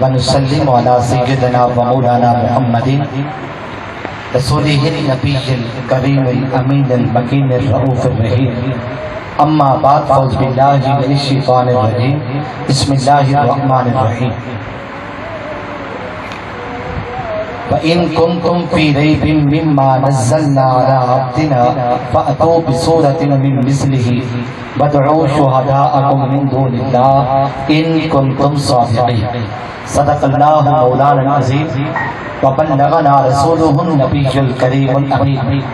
ونسلم على سيدنا ومولانا محمد رسوله النبي الكريم الأمين المكين الرؤوف الرحيم. أما بعد فأعوذ بالله من الشيطان الرجيم. بسم الله الرحمن الرحيم. وَإِن كُنتُمْ فِي رَيْبٍ مِّمَّا نَزَّلْنَا عَلَىٰ عَبْدِنَا فَأْتُوا بِسُورَةٍ مِّن مِّثْلِهِ وَادْعُوا شُهَدَاءَكُم مِّن دُونِ اللَّهِ إِن كُنتُمْ صَادِقِينَ. صدق اللہ مولانا العظیم وبلغنا رسوله النبی الکریم الامین.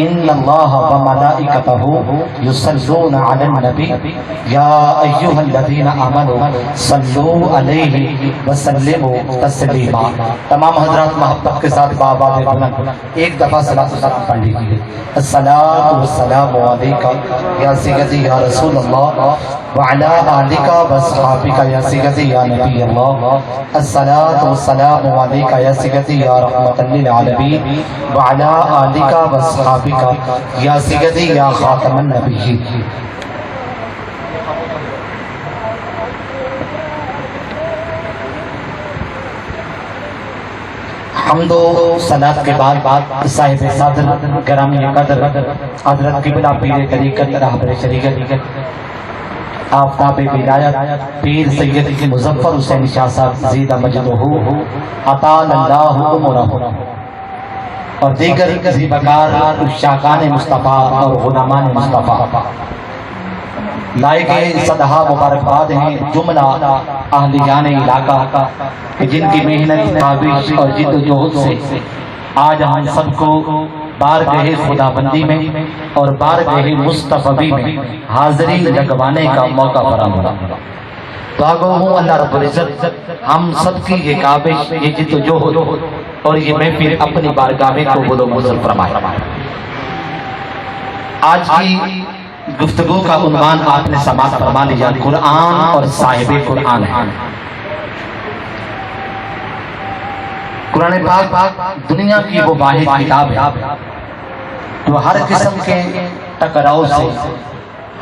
ان اللہ وملائکتہ یصلون علی النبی یا ایھا الذین آمنوا صلوا علیہ وسلموا تسلیما. تمام حضرات محبت کے ساتھ بآباد بلند ایک دفعہ صلاۃ السلام پڑھ لیجیے. الصلاۃ والسلام علیک یا سیدی یا رسول اللہ وعلی آلک واصحابک یا سیدی یا نبی اللہ. الصلاۃ والسلام علیک یا سیدی یا رحمۃ للعالمین وعلی آلک واصحابک یا سیدی یا خاتم النبیین. حمد و صلاۃ کے بعد صاحب صدر گرامی قدر حضرت قبلہ پیر طریقت رہبر شریعت آفتاب ولایت پیر سید مظفر حسین شاہ صاحب زیدہ مجدہ اطال اللہ عمرہ اور دیگر کسی بکار شاکان مصطفیٰ اور غلامان مصطفیٰ لائق صدہا مبارکباد ہیں جملہ اہلیان علاقہ کہ جن کی محنت کاوش اور جد و جہد سے آج ہم سب کو بارگاہ خدا بندی میں اور بارگاہ مصطفی میں حاضری لگوانے کا موقع فراہم ہوا. دعا گو ہوں اللہ رب العزت ہم سب کی یہ کاوش یہ جد و جہد اور یہ محفل اپنی بارگاہ میں قبول و منظور فرمائے. آج کی گفتگو کا عنوان آپ نے سماعت فرما لیا قرآن اور صاحب قرآن ہے. قرآن پاک دنیا کی وہ واحد کتاب ہے جو ہر قسم کے ٹکراؤ سے،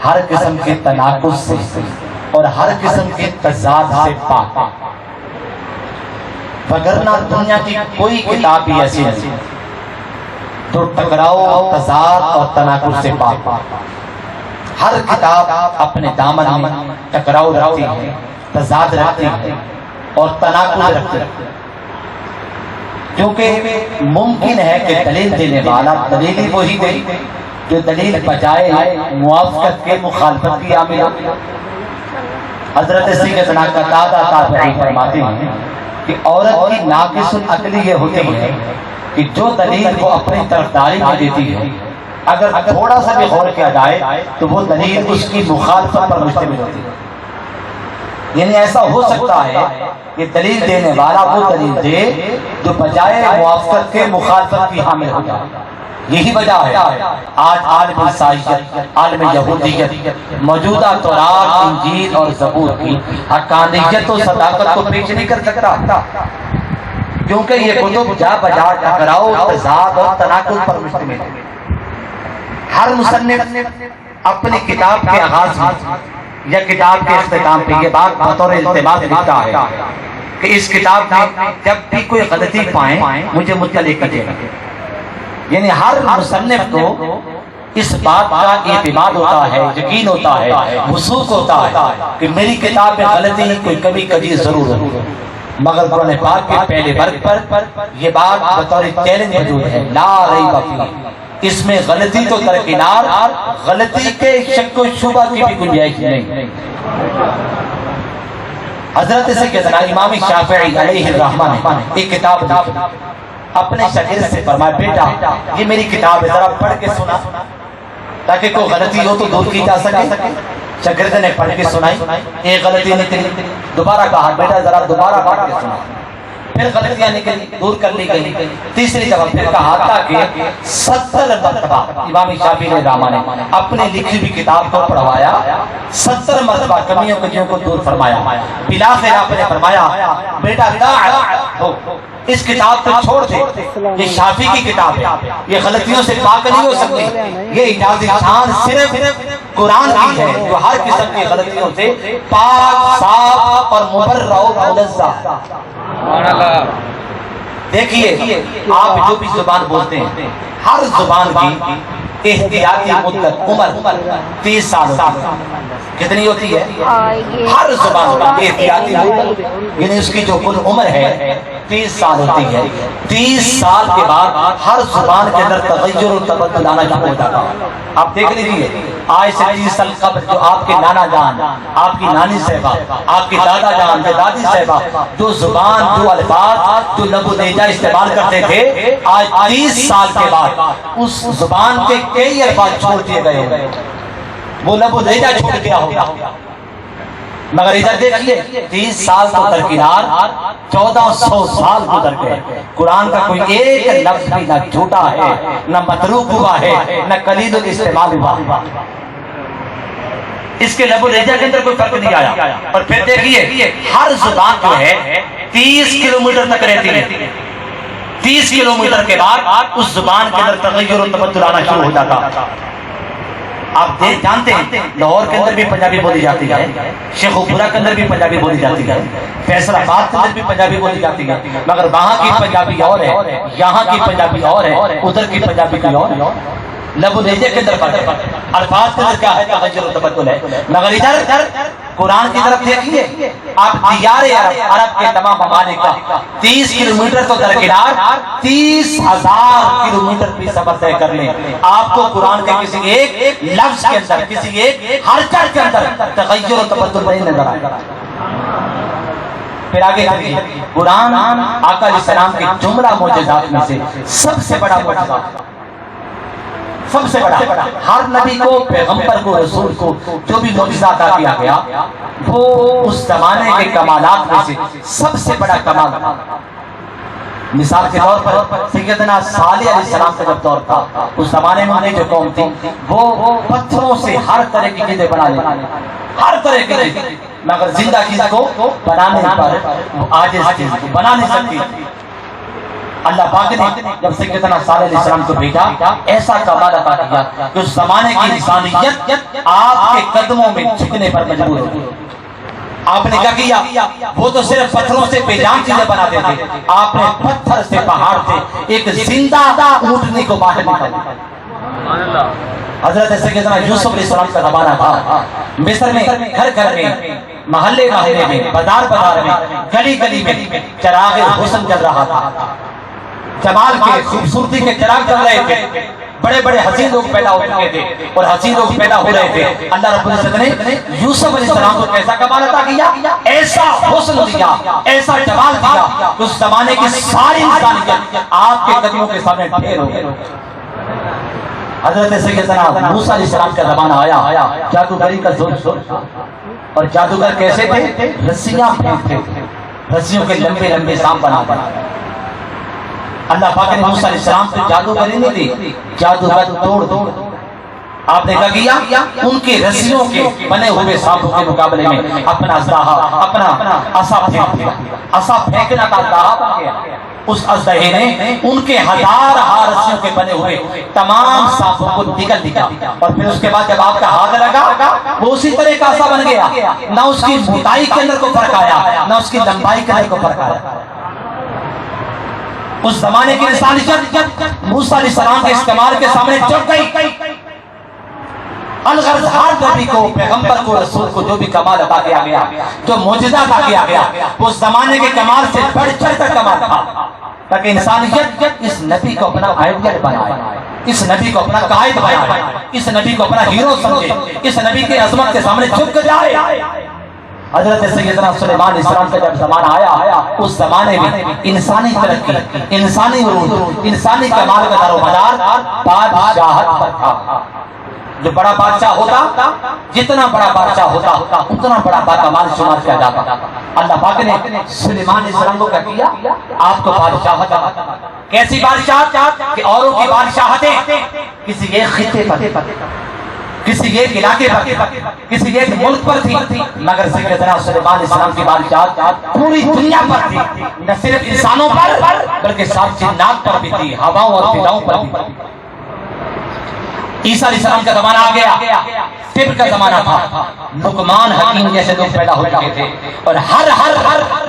ہر قسم کے تناقض سے اور ہر قسم کے تضاد سے پاک. وگرنہ دنیا کی کوئی کتاب بھی ایسی نہیں جو ٹکراؤ، تضاد اور تناقض سے پاک. ہر کتاب اپنے دامن میں ٹکراؤ رکھتی ہے، تضاد رکھتی ہے اور تناقض رکھتی ہے. کیونکہ ممکن ہے کہ دلیل دینے والا دلیل ہی وہی دے جو دلیل بجائے موافقت کے مخالفت کی عامل. حضرت سیدنا قتادہ تابعی فرماتے ہیں کہ عورت کی ناقص العقلی یہ ہوتی ہے کہ جو دلیل کو اپنی طرفداری میں دیتی ہے اگر تھوڑا سا بھی غور کیا جائے تو وہ دلیل اس کی مخالفت پر مشتمل ہوتی ہے. یعنی ایسا ہو سکتا ہے کہ دلیل دینے والا وہ دلیل دے جو بجائے موافقت کے مخالفت کی حامل ہو جائے. یہی وجہ ہے آج عالم عیسائیت، عالم یہودیت موجودہ تورات، انجیل اور زبور کی حقانیت و صداقت کو پیش نہیں کر سکتا، کیونکہ یہ کتب جا بجا ٹکراؤ، تضاد اور تناقض پر مشتمل ہے. ہر مصنف اپنی کتاب کے آغاز میں یا کتاب کے اختتام پہ یہ بات بطور التماس لکھتا ہے کہ اس کتاب میں جب بھی کوئی غلطی پائیں مجھے مطلع کیجیے گا. یعنی ہر مصنف کو اس بات کا اعتماد ہوتا ہے، یقین ہوتا ہے، وثوق ہوتا ہے کہ میری کتاب میں غلطی کوئی کمی کجی ضرور ہو. مگر قرآن پاک کے پہلے ورق پر یہ بات بطور چیلنج موجود ہے، لا ریب فیہ، اس میں غلطی تو درکنار، غلطی کے شک و شبہ کی بھی گنجائش نہیں. حضرت سیدنا امام شافعی علیہ الرحمہ نے ایک کتاب لکھی، اپنے شاگرد سے فرمایا بیٹا یہ میری کتاب ہے ذرا پڑھ کے سنا تاکہ کوئی غلطی ہو تو دور کی جا سکے. شاگرد نے پڑھ کے سنائی، ایک غلطی نکلی، دوبارہ کہا بیٹا ذرا دوبارہ پڑھ کے سنا. پھر غلطیاں نکلی، دور کر لی گئی. تیسری دفعہ پھر کہا تاکہ 70 مرتبہ امام شافعی نے رحمہ نے اپنی لکھی ہوئی کتاب کو پڑھوایا، 70 مرتبہ کمیوں کجیوں کو دور فرمایا. بلاخر آپ نے فرمایا بیٹا اس کتاب کو چھوڑ دے، یہ شافی کی کتاب ہے، یہ غلطیوں سے پاک نہیں ہو سکتی، یہ اجازت شان صرف قرآن کی ہے جو ہر قسم کی غلطیوں سے پاک صاف اور مبرہ و منزہ۔ دیکھیے آپ جو بھی زبان بولتے ہیں ہر زبان کی احتیاطی مدت عمر 30 سال ہوتی ہے۔ کتنی ہوتی ہے؟ ہر زبان کی احتیاطی مدت یعنی اس کی جو کل عمر ہے 30 سال ہوتی ہے۔ 30 سال کے بعد ہر زبان کے اندر تغیر و تبدل آنا شروع ہو جاتا ہے۔ آپ دیکھ لیجیے آج سے 30 سال قبل جو آپ کے نانا جان، آپ کی نانی صاحبہ، آپ کی دادا جان، جو دادی صاحبہ جو زبان، جو الفاظ، جو لب و لہجہ استعمال کرتے تھے، آج 30 سال کے بعد اس زبان کے کئی الفاظ چھوڑ دیے گئے ہیں، وہ لب و لہجہ چھوڑ گیا ہوگا۔ مگر ادھر دیکھیے 30 سال تو درکنار 1400 سال گزر گئے، قرآن کا کوئی ایک لفظ بھی نہ جھوٹا ہے، نہ متروک ہوا ہے، نہ قلیل استعمال ہوا۔ اس کے لب و لہجہ کے اندر کوئی فرق نہیں آیا۔ اور پھر دیکھیے ہر زبان جو ہے 30 کلومیٹر تک رہتی ہے، 30 کلومیٹر کے بعد اس زبان کے اندر تغیر و تبدل آنا شروع ہو جاتا۔ آپ جانتے ہیں لاہور کے اندر بھی پنجابی بولی جاتی ہے، شیخ پورہ کے اندر بھی پنجابی بولی جاتی ہے، فیصل آباد کے اندر بھی پنجابی بولی جاتی ہے، مگر وہاں کی پنجابی اور ہے، یہاں کی پنجابی اور ہے، ادھر کی پنجابی کی اور ہے۔ لب و لہجے کے اندر فرق ہے، الفاظ کے اندر کیا ہے؟ تغیر و تبدل ہے۔ مگر ادھر قرآن کی طرف دیکھیے آپ دیار عرب کے تمام ممالک کا 30 کلومیٹر تو درکنار 30,000 کلومیٹر بھی سفر طے کر لیں، آپ کو قرآن کے کسی ایک لفظ کے اندر، کسی ایک حرکت کے اندر تغیر و تبدل نہیں نظر آئے گا۔ پھر آگے چلیے قرآن آقا علیہ السلام کے جملہ معجزات میں سے سب سے بڑا معجزہ، سب سے بڑا، ہر نبی کو، پیغمبر کو، رسول کو جو بھی معجزہ عطا کیا گیا وہ اس زمانے کے کمالات میں سے سب سے بڑا کمال۔ مثال کے طور پر سیدنا صالح علیہ السلام کا جب دور تھا، اس زمانے میں جو قوم تھی وہ پتھروں سے ہر طرح کی چیزیں بنا لیتی، ہر طرح کی چیزیں، مگر زندہ چیز کو بنانے پر عاجز تھی، بنا نہیں سکتی۔ اللہ پاک نے جب سیدنا صالح علیہ السلام کو بھیجا ایسا کمال عطا کیا کہ اس زمانے کی انسانیت آپ کے قدموں میں جھکنے پر مجبور ہو گئی۔ آپ نے کیا کیا؟ وہ تو صرف پتھروں سے بے جان چیزیں بناتے تھے، آپ نے پتھر سے پہاڑ سے ایک زندہ اونٹنی کو باہر نکالا۔ حضرت سیدنا یوسف علیہ السلام کا زمانہ تھا، مصر میں گھر گھر میں، محلے محلے میں، بازار بازار میں، گلی گلی میں چراغ حسن جل رہا تھا، جمال کے، خوبصورتی کے چراغ جل رہے تھے، بڑے بڑے حسین لوگ پیدا ہو چکے تھے اور حسین لوگ پیدا ہو رہے تھے۔ اللہ رب العزت نے یوسف علیہ السلام کو کیسا کمال عطا کیا؟ ایسا حسن دیا، ایسا جمال دیا کہ اس زمانے کی ساری انسانیت آپ کے قدموں کے سامنے ڈھیر ہو گئی۔ حضرت سیدنا موسیٰ علیہ السلام کا زمانہ آیا، جادوگری کا زور شور تھا، اور جادوگر کیسے تھے؟ رسیاں پھینکتے تھے، رسیوں کے لمبے لمبے سام بنا بنا۔ اللہ پاک نے موسیٰ علیہ السلام سے جادوگری نہیں دی، جادوگر توڑ دو۔ آپ نے کیا کیا؟ ان کی رسیوں کے بنے ہوئے سانپوں کے مقابلے میں اپنا اژدہا، اپنا عصا پھینک دیا، عصا پھینکنا کا اژدہا بن گیا۔ اس اژدہے نے ان کے ہزار رسیوں کے بنے ہوئے تمام سانپوں کو نگل دیا، اور پھر اس کے بعد جب آپ کا ہاتھ لگا وہ اسی طرح کا عصا بن گیا، نہ اس کی موٹائی کے اندر کو فرق آیا، نہ اس کی لمبائی کے اندر کو فرق آیا۔ اس زمانے کی انسانیت موسیٰ علیہ السلام کے استعمال کے سامنے جھک گئی۔ الغرض ہر نبی کو، پیغمبر کو، رسول کو جو بھی کمال عطا کیا گیا، جو معجزہ عطا کیا گیا، وہ زمانے کے کمال سے بڑھ چڑھ کر کمال تھا، تاکہ انسانیت اس نبی کو اپنا آئیڈیل بنائے، اس نبی کو اپنا قائد بنائے، اس نبی کو اپنا ہیرو سمجھے، اس نبی کے عظمت کے سامنے جھک جائے۔ حضرت سیدنا سلیمان علیہ السلام کا جب زمانہ آیا، اس زمانے میں انسانی ترقی، انسانی عروج، انسانی کمال کا دار و مدار بادشاہت پر تھا۔ جو بڑا بادشاہ ہوتا، جتنا بڑا بادشاہ ہوتا اتنا بڑا باکمال شمار کیا جاتا۔ اللہ پاک نے سلیمان علیہ السلام کو کیا کیا؟ آپ کو بادشاہت، کیسی بادشاہت کہ اوروں کی بادشاہتیں کسی ایک خطے پر، کسی ایک علاقے پر کسی ایک ملک پر تھی، مگر سیدنا سلیمان علیہ السلام کی بادشاہت پوری دنیا پر تھی، نہ صرف انسانوں پر بلکہ ساتھ جنات پر بھی تھی، ہواؤں اور فضاؤں پر بھی تھی۔ عیسیٰ علیہ السلام کا زمانہ آ گیا، طب کا زمانہ تھا، لقمان حکیم جیسے لوگ پیدا ہو چکے تھے اور ہر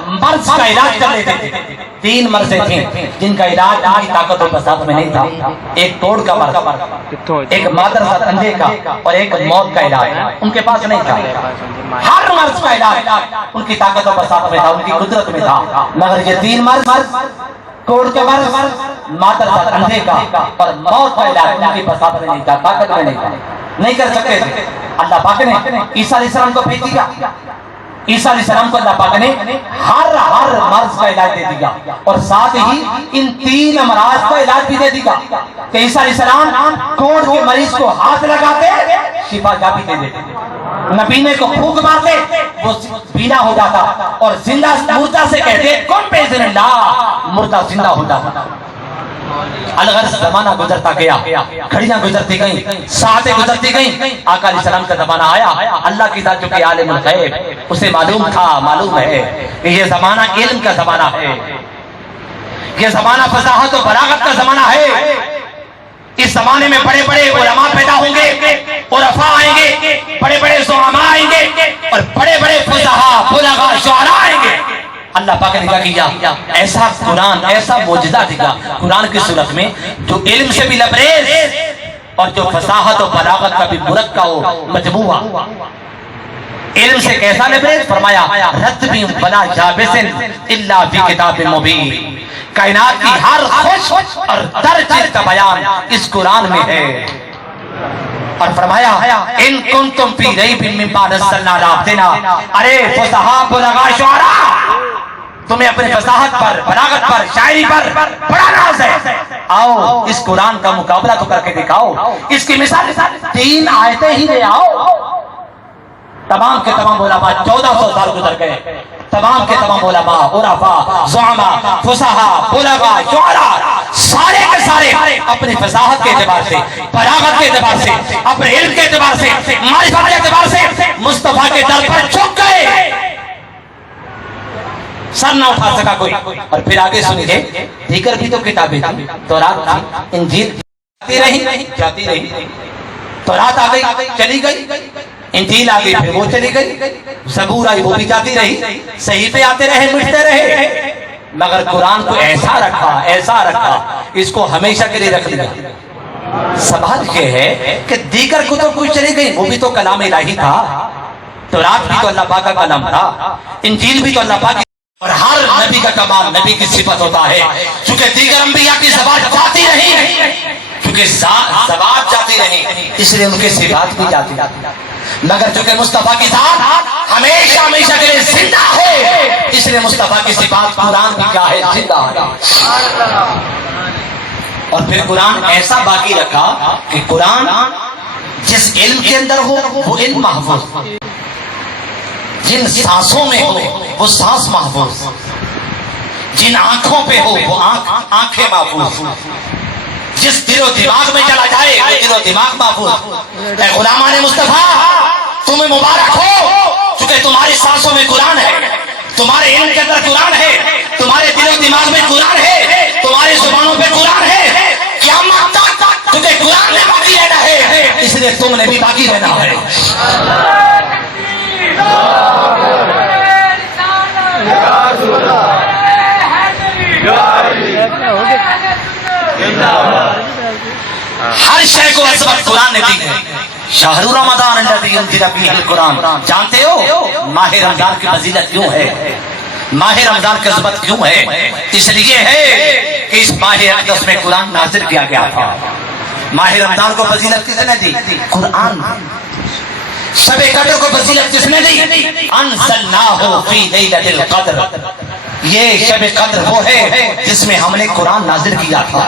مرض کا علاج کر لیتے تھے۔ 3 مرضیں تھیں جن کا علاج ان کی طاقت و بساطت میں نہیں تھا، ایک توڑ کا مرض، ایک مادر زاد اندھے کا اور ایک موت کا علاج ان کے پاس نہیں تھا۔ ہر مرض کا علاج ان کی طاقت و بساطت میں تھا، ان کی قدرت میں تھا، مگر یہ 3 مرض، کوڑ کا مرض، مادر زاد اندھے کا اور موت کا علاج ان کی بساطت میں نہیں تھا، طاقت میں نہیں تھا، نہیں کر سکتے تھے۔ اللہ پاک نے عیسیٰ علیہ السلام کو بھیج دیا، عیسیٰ علیہ السلام کو اللہ پاک نے ہر مرض کا علاج دے دیا اور ساتھ ہی ان 3 امراض کا علاج بھی دے دیا کہ عیسیٰ علیہ السلام کوڑ کے مریض کو ہاتھ لگاتے شفا جا بھی دے دیتے، نبینے کو پھونک مارتے وہ بینا ہو جاتا اور زندہ مردہ سے کہتے کن بإذن اللہ، مردہ زندہ ہو جاتا۔ الغرض زمانہ گزرتا گیا، گھڑیاں گزرتی گئیں، ساعتیں گزرتی گئیں، آقا علیہ السلام کا زمانہ آیا۔ اللہ کی ذات جو کہ عالم الغیب، اسے معلوم تھا، معلوم ہے کہ یہ زمانہ علم کا زمانہ ہے، یہ زمانہ فصاحت و بلاغت کا زمانہ ہے۔ اس زمانے میں بڑے بڑے علماء پیدا ہوں گے، عرفاء آئیں گے، بڑے بڑے زعماء آئیں گے اور بڑے بڑے فصحاء، بلغاء، شعراء آئیں گے۔ اللہ پاک نے کیا ایسا قرآن، ایسا معجزہ دیا قرآن کی صورت میں جو علم سے بھی لبریز اور جو فصاحت و بلاغت کا بھی مرکب و مجموعہ۔ علم سے کیسا لبریز؟ فرمایا رتب بلا یابس الا فی کتاب مبین، کائنات کی ہر خوش اور در چیز کا بیان اس قرآن میں ہے۔ اور فرمایا ان کنتم فی ریب مما نزلنا علی عبدنا، ارے فصحاء، بلغاء، شعراء، تمہیں اپنے فصاحت پر، بلاغت پر، شاعری پر بڑا ناز ہے، آؤ اس قرآن کا مقابلہ تو کر کے دکھاؤ، اس کی مثال 3 آیتیں ہی لے آؤ۔ تمام کے تمام علماء 1400 سال گزر گئے، تمام کے تمام علماء، عرفاء، زعماء، فصحاء، بلغاء، شعراء، سارے کے سارے اپنی فصاحت کے اعتبار سے، بلاغت کے اعتبار سے، اپنے علم کے اعتبار سے، معرفت کے اعتبار سے مصطفیٰ کے در پر جھک گئے، سر نہ اٹھا سکا کوئی۔ اور پھر آگے سنیے، دیگر بھی تو کتابیں تھیں، تورات تھی، انجیل جاتی رہی، تورات آ گئی چلی گئی، انجیل آ گئی پھر وہ چلی گئی، زبور آئی وہ بھی جاتی رہی، صحیفے آتے رہے مٹتے رہے، مگر قرآن کو ایسا رکھا، اس کو ہمیشہ کے لیے رکھ لیا۔ سوال یہ ہے کہ دیگر کتب کوئی چلی گئی، وہ بھی تو کلام الہی تھا، تورات بھی تو اللہ پاک کا کلام تھا، انجیل بھی تو اللہ پاک کی، اور ہر نبی کا کمال نبی کی صفت ہوتا ہے، چونکہ دیگر انبیاء کی زبان جاتی رہی، کیونکہ زبان جاتی رہی اس لیے ان کے صفات بھی جاتی رہی، مگر چونکہ مصطفیٰ کی ذات ہمیشہ کے لیے زندہ ہے، اس لیے مصطفیٰ کی صفات قرآن کی کیا ہے؟ زندہ ہے۔ اور پھر قرآن ایسا باقی رکھا کہ قرآن جس علم کے اندر ہو وہ علم محفوظ، جن سانسوں میں ہو وہ سانس محفوظ، جن آنکھوں پہ ہو وہ آنکھیں محفوظ، جس دل و دماغ میں چلا جائے وہ دل و دماغ محفوظ۔ اے غلامان مصطفیٰ، تمہیں مبارک ہو، چونکہ تمہاری سانسوں میں قرآن ہے، تمہارے علم کے اندر قرآن ہے، تمہارے دل و دماغ میں قرآن ہے، تمہاری زبانوں پہ قرآن ہے، قیامت تک کیونکہ قرآن نے باقی رہنا ہے، اس لیے تم نے بھی باقی رہنا ہے۔ ہر شے کو عظمت قرآن نے دی ہے۔ شہر رمضان الذی انزل فیہ القرآن، جانتے ہو ماہ رمضان کی فضیلت کیوں ہے؟ ماہ رمضان کی عظمت کیوں ہے؟ اس لیے ہے کہ اس ماہ اقدس میں قرآن نازل کیا گیا تھا۔ ماہ رمضان کو فضیلت کس نے دی؟ قرآن۔ شب قدر کو فضیلت کس نے دی؟ انزلناہ فی لیلۃ القدر، یہ شب قدر وہ ہے جس میں ہم نے قرآن نازل کیا تھا۔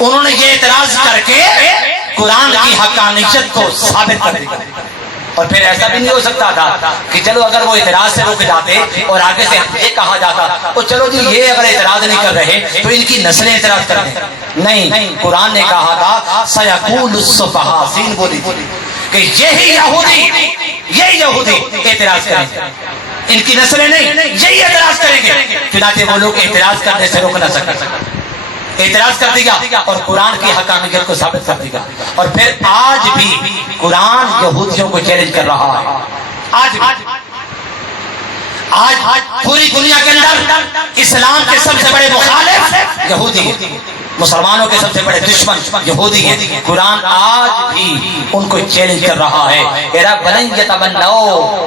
انہوں نے یہ اعتراض کر کے قرآن کی حقانیت کو ثابت کر دیا. اور پھر ایسا بھی نہیں ہو سکتا تھا کہ چلو اگر وہ اعتراض سے رک جاتے اور آگے سے یہ کہا جاتا تو چلو جی یہ اگر اعتراض نہیں کر رہے تو ان کی نسلیں اعتراض کر دیں. نہیں، قرآن نے کہا تھا سیقول السفہاء، سین بولی کہ یہی یہودی اعتراض کریں گے، ان کی نسلیں نہیں، یہی اعتراض کریں گے. چنانچہ وہ لوگ اعتراض کرنے سے روک نہ سکے، اعتراض کر دیا اور قرآن کی حقانیت کو ثابت کر دیا. اور پھر آج بھی قرآن یہودیوں کو چیلنج کر رہا ہے. آج پوری دنیا کے اندر اسلام کے سب سے بڑے مخالف یہودی ہیں، مسلمانوں کے سب سے بڑے دشمن یہودی ہیں. قرآن آج بھی ان کو چیلنج کر رہا ہے. اے رب لن یتمنوا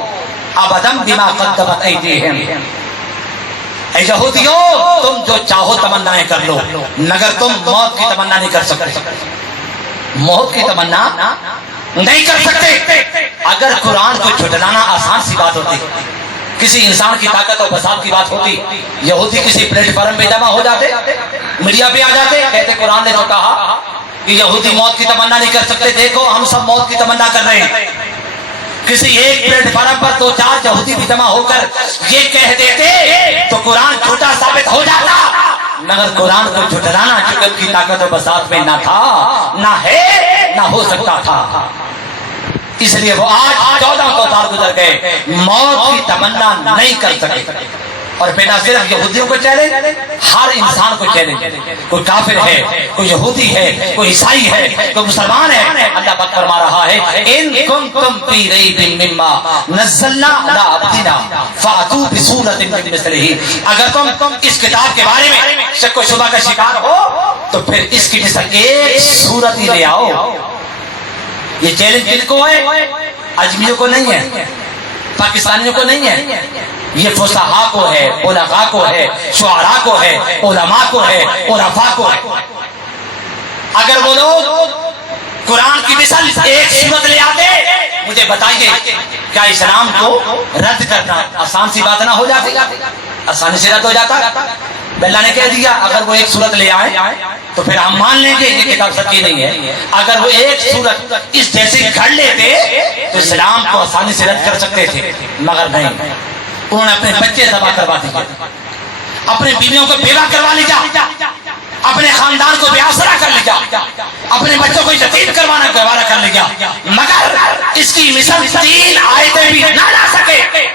ابدا بما قدمت ایدیہم، اے یہودیوں تم جو چاہو تمنائیں کر لو مگر تم موت کی تمنا نہیں کر سکتے، موت کی تمنا نہیں کر سکتے. اگر قرآن کو جھٹلانا آسان سی بات ہوتی، کسی انسان کی طاقت اور بساط کی بات ہوتی، یہودی کسی پلیٹ فارم پہ جمع ہو جاتے، میڈیا پہ آ جاتے، کہتے قرآن نے جو کہا کہ یہودی موت کی تمنا نہیں کر سکتے، دیکھو ہم سب موت کی تمنا کر رہے ہیں. کسی ایک پلیٹ فارم پر 2-4 یہودی بھی جمع ہو کر یہ کہہ دیتے تو قرآن جھوٹا ثابت ہو جاتا. مگر قرآن کو جھٹلانا چونکہ ان کی طاقت و بساط میں نہ تھا، نہ ہے، نہ ہو سکتا تھا، اس لیے وہ آج 1400 سال گزر گئے موت کی تمنا نہیں کر سکے. اور پھر نہ صرف یہودیوں کو چیلنج، ہر انسان کو چیلنج. کوئی کافر ہے، کوئی یہودی ہے، کوئی عیسائی ہے، کوئی مسلمان ہے. اللہ پاک فرما رہا ہے ان کنتم فی ریب مما نزلنا علی عبدنا فاتوا بسورۃ من مثلہ، اگر تم اس کتاب کے بارے میں شک و شبہ کا شکار ہو تو پھر اس کی مثل ایک سورت ہی لے آؤ. یہ چیلنج کن کو ہے؟ اجمیوں کو نہیں ہے، پاکستانیوں کو نہیں ہے، یہ فصحاء کو ہے، بلغاء کو ہے، شعراء کو ہے، علماء کو ہے، عرفاء کو ہے. اگر وہ لوگ قرآن کی مثل ایک سورت لے آتے، مجھے بتائیے کیا اسلام کو رد کرنا آسان سی بات نہ ہو جاتی؟ آسانی سے رد ہو جاتا. اللہ نے کہہ دیا اگر وہ ایک سورت لے آئے تو پھر ہم مان لیں گے یہ کتاب سچی نہیں ہے. اگر وہ ایک سورت اس جیسے گھڑ لیتے تو اسلام کو آسانی سے رد کر سکتے تھے، مگر نہیں. انہوں نے اپنے بچے ذبح کروا دیے، اپنے بیویوں کو بیوہ کروا لیا، اپنے خاندان کو بے آسرا کر لیا، اپنے بچوں کو یتیم کروانا گوارا کر لیا، مگر اس کی مثال 3 آیتیں بھی نہ لا سکے.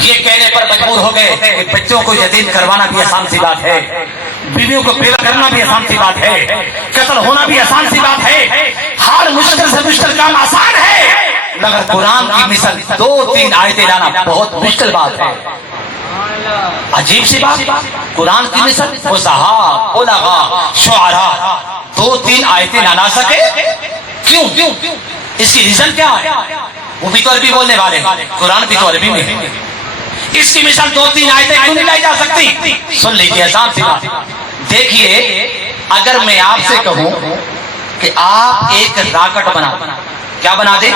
یہ کہنے پر مجبور ہو گئے کہ بچوں کو یتیم کروانا بھی آسان سی بات ہے، بیویوں کو بیوہ کرنا بھی آسان سی بات ہے، قتل ہونا بھی آسان سی بات ہے، ہر مشکل سے مشکل کام آسان ہے، مگر قرآن کی مثل 2-3 آیتیں لانا بہت مشکل بات ہے. عجیب سی بات، قرآن کی مثل فصحاء، بلغاء، شعراء 2-3 آیتیں نہ لا سکے. کیوں؟ اس کی ریزن کیا ہے؟ وہ بھی تو عربی بولنے والے ہیں، قرآن بھی تو عربی میں ہے. اس کی مثال 2-3 آیتیں کیوں نہیں لائی جا سکتی؟ سن لیجیے آسان سی بات. دیکھیے اگر میں آپ سے کہوں کہ آپ ایک راکٹ بنا، کیا بنا دیں؟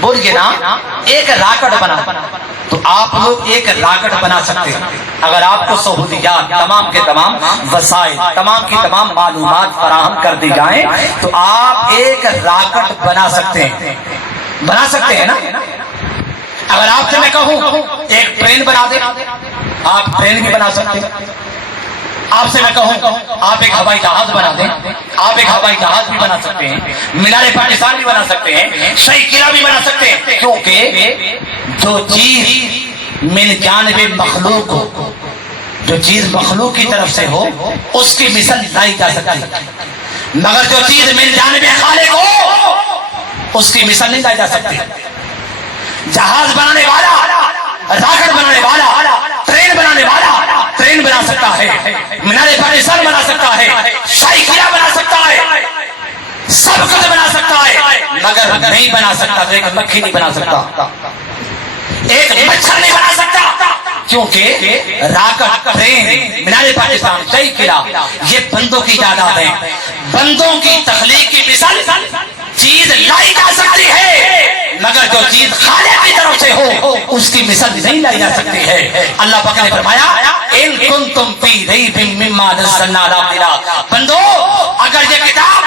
بولیے نا، ایک راکٹ بنا، تو آپ لوگ ایک راکٹ بنا سکتے ہیں اگر آپ کو سہولیات، تمام کے تمام وسائل، تمام کی تمام معلومات فراہم کر دی جائیں تو آپ ایک راکٹ بنا سکتے ہیں. بنا سکتے ہیں نا. اگر آپ سے میں کہوں ایک ٹرین بنا دیں، آپ ٹرین بھی بنا سکتے ہیں. آپ سے میں کہوں آپ ایک ہوائی جہاز بنا دیں، آپ ایک ہوائی جہاز بھی بنا سکتے ہیں، مینار پاکستان بھی بنا سکتے ہیں، شاہی قلعہ بھی بنا سکتے ہیں. کیونکہ جو چیز من جانب مخلوق ہو، جو چیز مخلوق کی طرف سے ہو اس کی مثل لائی جا سکتی ہے، مگر جو چیز من جانب خالق ہو اس کی مثل نہیں لائی جا سکتی. جہاز بنانے والا، راکٹ بنانے والا، ٹرین بنانے والا ٹرین بنا سکتا ہے، مینار پاکستان بنا سکتا ہے، شاہی قلعہ بنا سکتا ہے، سب کچھ بنا سکتا ہے، مگر نہیں بنا سکتا ایک مکھی نہیں بنا سکتا، ایک مچھر نہیں بنا سکتا. کیونکہ راکٹ، ٹرین، مینار پاکستان، شاہی قلعہ یہ بندوں کی ایجادات ہیں. بندوں کی تخلیق کی مثال چیز لائی جا سکتی ہے، مگر جو چیز خالق کی طرف سے ہو اس کی مثل نہیں لائی جا سکتی ہے. اللہ پاک نے فرمایا ان ان کنتم فی ریب مما نزلنا علی عبدنا، بندو اگر یہ کتاب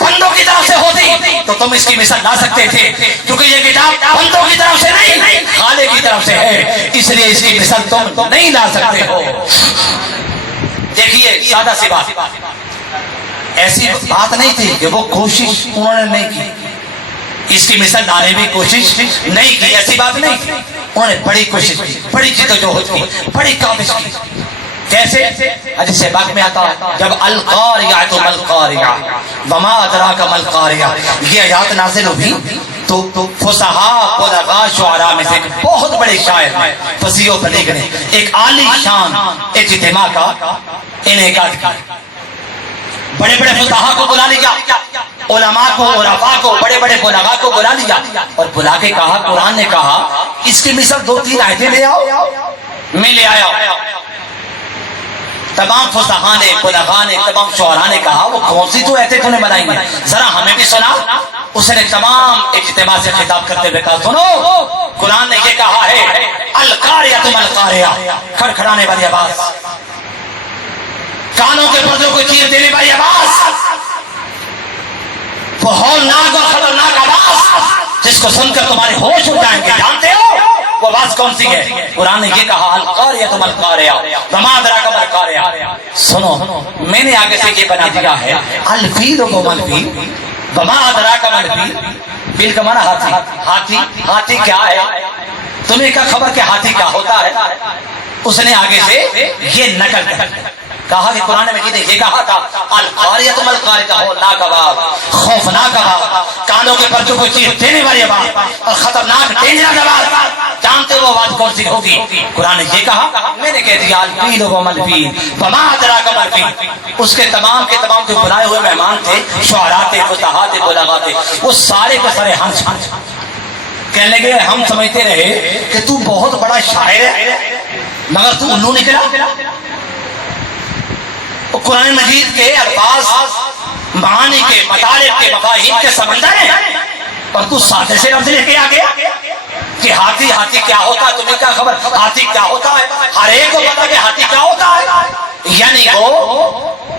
بندوں کی طرف سے ہوتی تو تم اس کی مثال لا سکتے تھے، کیونکہ یہ کتاب بندوں کی طرف سے نہیں خالق کی طرف سے ہے، اس لیے اس کی مثال تم نہیں لا سکتے ہو۔ دیکھیے سادہ سی بات، ایسی بات نہیں تھی کہ وہ کوشش انہوں نے نہیں کی، اس کی مثال لانے بھی کوشش نہیں کی، ایسی بات نہیں تھی، انہوں نے بڑی کوشش کی، بڑی جدوجہد کی، بڑی کاوش کی۔ کیسے؟ حدیث پاک میں آتا ہے جب القاریہ ملقاریہ وما ادراک ملقاریہ یہ آیات نازل ہوئی تو فصحاء بلغاء شعراء میں سے بہت بڑے شاعر ہیں فصیح و بلیغ نے ایک عالی شان اجتماع کا انعقاد کیا، بڑے بڑے فصحاء کو بلا لیا، علماء کو، عرفاء کو، بڑے بڑے بلغاء کو بلا لیا اور بلا کے کہا، قرآن نے کہا اس کی مثال 2-3 آیتیں لے آؤ، میں لے آیا۔ تمام فصحاء نے، بلغاء نے، تمام شعراء نے کہا وہ کون سی تو ایسے تو نے بنائی ہیں، ذرا ہمیں بھی سنا۔ اس نے تمام اجتماع سے خطاب کرتے ہوئے کہا سنو، قرآن نے یہ کہا ہے القاریہ ملقاریہ، کھڑکھڑانے والی آواز، کانوں کے پردوں کو چیر دینے والی آواز، وہ ہولناک اور خطرناک آواز جس کو سن کر تمہارے ہوش اڑ جائیں گے، جانتے ہو وہ آواز کون سی ہے؟ قرآن نے یہ کہا القاریہ ملقاریہ وما ادراک ملقاریہ۔ سنو میں نے آگے سے یہ بنا دیا ہے الفیل و ملفیل وما ادراک ملفیل، فیل کا معنی ہاتھی، ہاتھی ہاتھی کیا ہے؟ تمہیں کیا خبر کہ ہاتھی کیا ہوتا ہے؟ اس نے آگے سے یہ نقل کر کہا کہ قرآن مجید نے یہ کہا تھا القاریہ ملقاریہ، ہولناک آواز، خوفناک آواز، کانوں کے پردوں کو چیر دینے والی آواز اور خطرناک ڈینجرس آواز، جانتے ہو وہ آواز کون سی ہوگی؟ قرآن نے یہ کہا، میں نے کہہ دیا الفیل و ملفیل وما ادراک ملفیل۔ اس کے تمام جو بلائے ہوئے مہمان تھے، شعراء تھے، فصحاء تھے، بلغاء تھے، وہ سارے کے سارے ہنس کہنے لگے ہم سمجھتے رہے کہ تو بہت بڑا شاعر ہے مگر تو الو نکلا۔ قرآن مجید کے الفاظ معانی کے، مطالب کے، مفاہیم کے سمندر ہیں اور تو سادے سے لفظ لے کے آ گیا کہ ہاتھی ہاتھی کیا ہوتا ہے، تمہیں کیا خبر ہاتھی کیا ہوتا ہے؟ ہر ایک کو پتا کہ ہاتھی کیا ہوتا ہے۔ یعنی وہ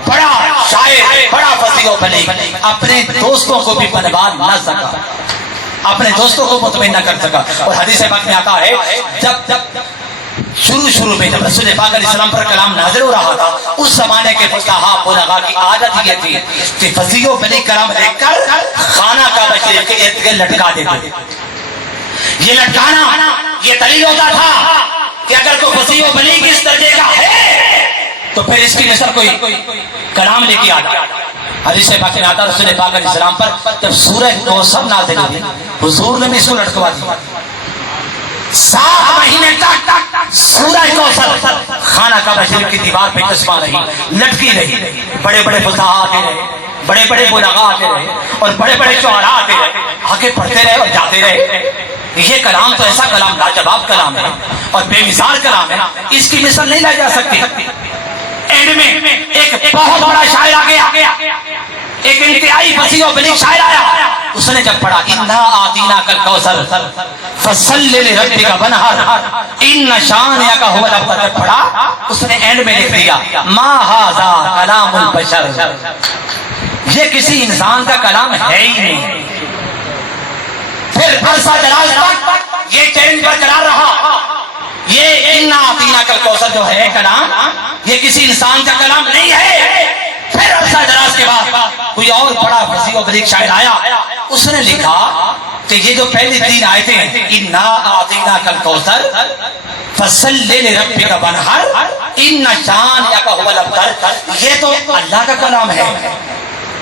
بڑا شاعر، بڑا فصیح و بلیغ، اپنے دوستوں کو بھی بنوا نہ سکا، اپنے دوستوں کو مطمئن نہ کر سکا۔ اور حدیث پاک میں آتا ہے جب شروع میں جب رسول پاک علیہ السلام پر کلام نازل ہو رہا تھا، اس زمانے کے فقہاء بلغاء کی عادت یہ تھی کہ فصیح و بلیغ کلام لکھ کر خانہ کعبہ شریف کے ارد گرد لٹکا دیتے۔ یہ لٹکانا یہ دلیل ہوتا تھا کہ اگر کوئی فصیح و بلیغ اس درجے کا ہے تو پھر اس کی مثل کوئی کلام لے کے آتا۔ حدیث پاک میں آتا رسول پاک علیہ السلام پر جب سورہ کوثر نازل ہوئی، حضور نے بھی اس کو لٹکوا دیا۔ 7 مہینے تک سورہ کوثر خانہ کعبہ شریف کی دیوار پہ چسپاں رہی، لٹکی رہی۔ بڑے بڑے فصحاء آتے رہے، بڑے بڑے بلغاء آتے رہے اور بڑے بڑے شعراء آتے رہے، آگے پڑھتے رہے اور جاتے رہے۔ یہ کلام تو ایسا کلام لاجواب کلام ہے اور بے مثال کلام ہے، اس کی مثال نہیں لائی جا سکتی۔ اینڈ میں ایک بہت بڑا شاعر آ گیا، ایک انتہائی فصیح و بلیغ شاعر آیا، اس نے جب پڑھا انا آتیناک الکوثر فصلی لربک وانحر ان شانئک هو الابتر، جب پڑھا اس نے اینڈ میں لکھ دیا ما ھذا کلام البشر، یہ کسی انسان کا کلام ہے ہی نہیں۔ پھر عرصہ دراز تک یہ چیلنج برقرار رہا، یہ انا آتیناک الکوثر جو ہے کلام یہ کسی انسان کا کلام نہیں ہے۔ پھر عرصہ دراز کے بعد کوئی اور بڑا فصیح و بلیغ شاعر آیا، اس نے لکھا کہ یہ جو پہلی 3 آیتیں ہیں انا اعطیناک الکوثر فصلی لربک وانحر ان شانئک هو الابتر، یہ تو اللہ کا کلام ہے،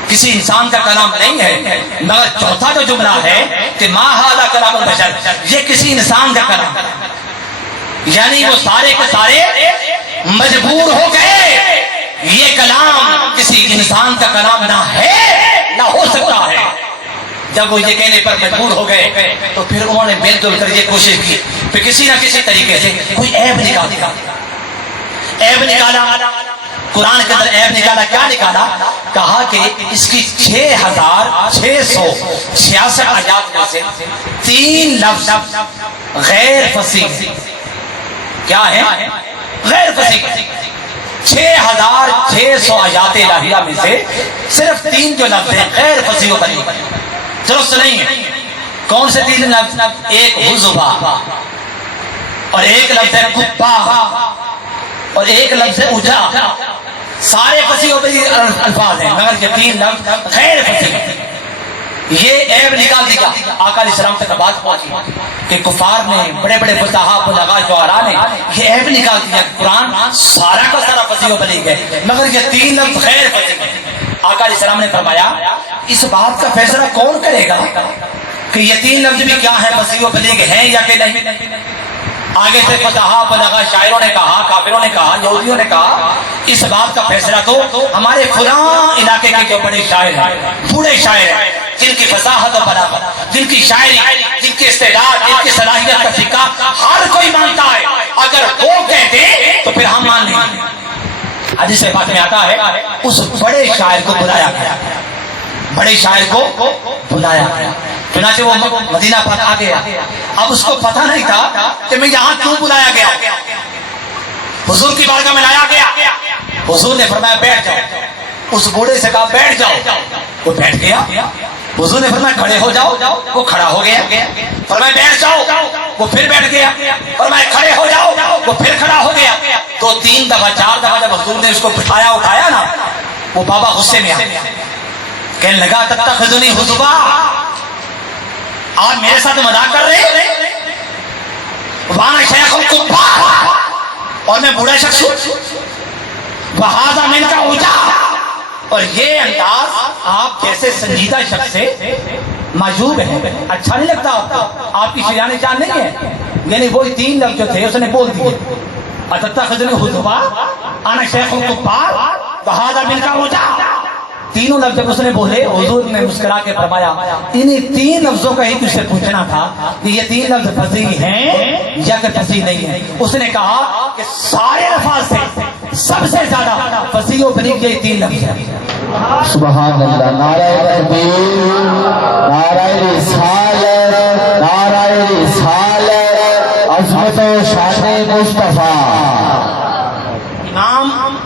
کسی انسان کا کلام نہیں ہے۔ مگر چوتھا جو جملہ ہے کہ ما ھذا کلام البشر، یہ کسی انسان کا کلام، یعنی وہ سارے کے سارے مجبور ہو گئے یہ کلام کسی انسان کا کلام نہ ہے نہ ہو سکتا ہے۔ جب وہ یہ کہنے پر مجبور ہو گئے تو پھر انہوں نے مل جل کر یہ کوشش کی کہ کسی نہ کسی طریقے سے کوئی عیب نکالا۔ قرآن کے اندر عیب نکالا، کیا نکالا؟ کہا کہ اس کی 6666 آیات میں سے 3 لفظ غیر فصیح، کیا ہے؟ غیر فصیح۔ 6600 آیات الہیہ میں سے صرف 3 جو لفظ ہیں غیر فصیح و بلیغ درست نہیں ہے. کون سے 3 لفظ؟ ایک حزبا اور ایک لفظ ہے کبا اور ایک لفظ ہے اجا. سارے فصیح و بلیغ الفاظ ہیں مگر یہ 3 لفظ غیر فصیح. یہ عیب نکال دیا. آقا علیہ السلام تک بات پہنچی کہ کفار نے بڑے بڑے فصحاء بلغاء شعراء نے یہ عیب نکال دیا کہ قرآن سارا کا سارا فصیح و بلیغ ہے مگر یہ 3 لفظ غیر فصیح ہے. آقا علیہ السلام نے فرمایا اس بات کا فیصلہ کون کرے گا کہ یہ 3 لفظ بھی کیا ہے فصیح و بلیغ ہیں یا کہ نہیں؟ آگے سے فصحاء بلغاء شاعروں نے کہا، کافروں نے کہا، یہودیوں نے کہا اس بات کا فیصلہ تو ہمارے فلاں علاقے کے جو بڑے شاعر ہیں، بوڑھے شاعر ہیں، جن کی فصاحت و بلاغت، جن کی شاعری، جن کی استعداد، جن کی صلاحیت کا فقہ ہر کوئی مانتا ہے، اگر وہ کہتے تو پھر ہم مان لیں گے. حدیث پاک میں آتا ہے اس بڑے شاعر کو بلایا گیا، بڑے شاعر کو بلایا گیا. چنانچہ وہ مدینہ پاک آ گیا. اب اس کو پتہ نہیں تھا کہ میں یہاں کیوں بلایا گیا. حضور کی بارگاہ میں لایا گیا. حضور نے فرمایا بیٹھ جاؤ. اس بوڑھے سے کہا بیٹھ جاؤ. وہ بیٹھ گیا. حضور نے فرمایا کھڑے ہو جاؤ. وہ کھڑا ہو گیا. فرمایا بیٹھ جاؤ. وہ پھر بیٹھ گیا. فرمایا کھڑے ہو جاؤ. وہ پھر کھڑا ہو گیا. 2-3 دفعہ 4 دفعہ جب حضور نے اس کو بٹھایا اٹھایا نا، وہ بابا غصے میں آ گیا. کہنے لگا تتخذنی حزبا، آپ میرے ساتھ مذاق کر رہے ہیں؟ وانا شیخ الکبار، اور میں بوڑھا شخص ہوں. وہذا من کا اونچا، اور یہ انداز آپ جیسے سنجیدہ شخص سے معجوب ہے، اچھا نہیں لگتا. آپ کی شجاعت جان نہیں ہے. یعنی وہی 3 لفظ جو تھے اس نے بول دیے. اتتخذنی حزبا، انا شیخ الکبار، وہذا من کا اونچا. تینوں لفظ جب اس نے بولے حضور نے مسکرا کے فرمایا انہیں 3 لفظوں کا ہی تجھ سے پوچھنا تھا کہ یہ 3 لفظ فصیح ہیں یا کہ فصیح نہیں ہیں. اس نے کہا کہ سارے الفاظ سے سب سے زیادہ فصیح و بلیغ یہ 3 لفظ ہیں. سبحان اللہ. نعرہ تکبیر، نعرہ رسالت، نعرہ رسالت، عظمت و شان مصطفیٰ. امام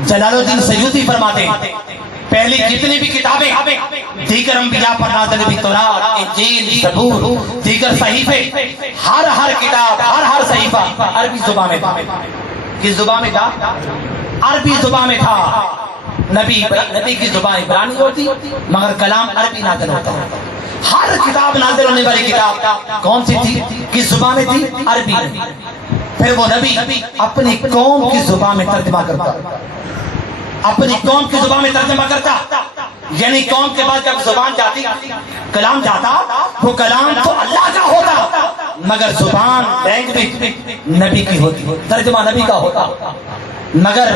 جلال الدین سیوطی فرماتے ہیں پہلی جتنی بھی کتابیں دیگر انبیاء پر نازل ہوئی، تورات، انجیل، زبور، دیگر صحیفے، ہر کتاب، ہر صحیفہ عربی زبان میں تھا. کس زبان میں تھا؟ عربی زبان میں تھا. نبی کی زبان عبرانی ہوتی مگر کلام عربی نازل ہوتا. ہر کتاب نازل ہونے والی کتاب کون سی تھی؟ کس زبان میں تھی؟ عربی. پھر وہ نبی اپنی قوم کی زبان میں ترجمہ کرتا، اپنی قوم کی زبان میں ترجمہ کرتا. یعنی قوم کے بعد جب زبان جاتی، کلام جاتا، وہ کلام تو اللہ کا ہوتا مگر زبان لینگویج نبی کی ہوتی، ترجمہ نبی کا ہوتا. مگر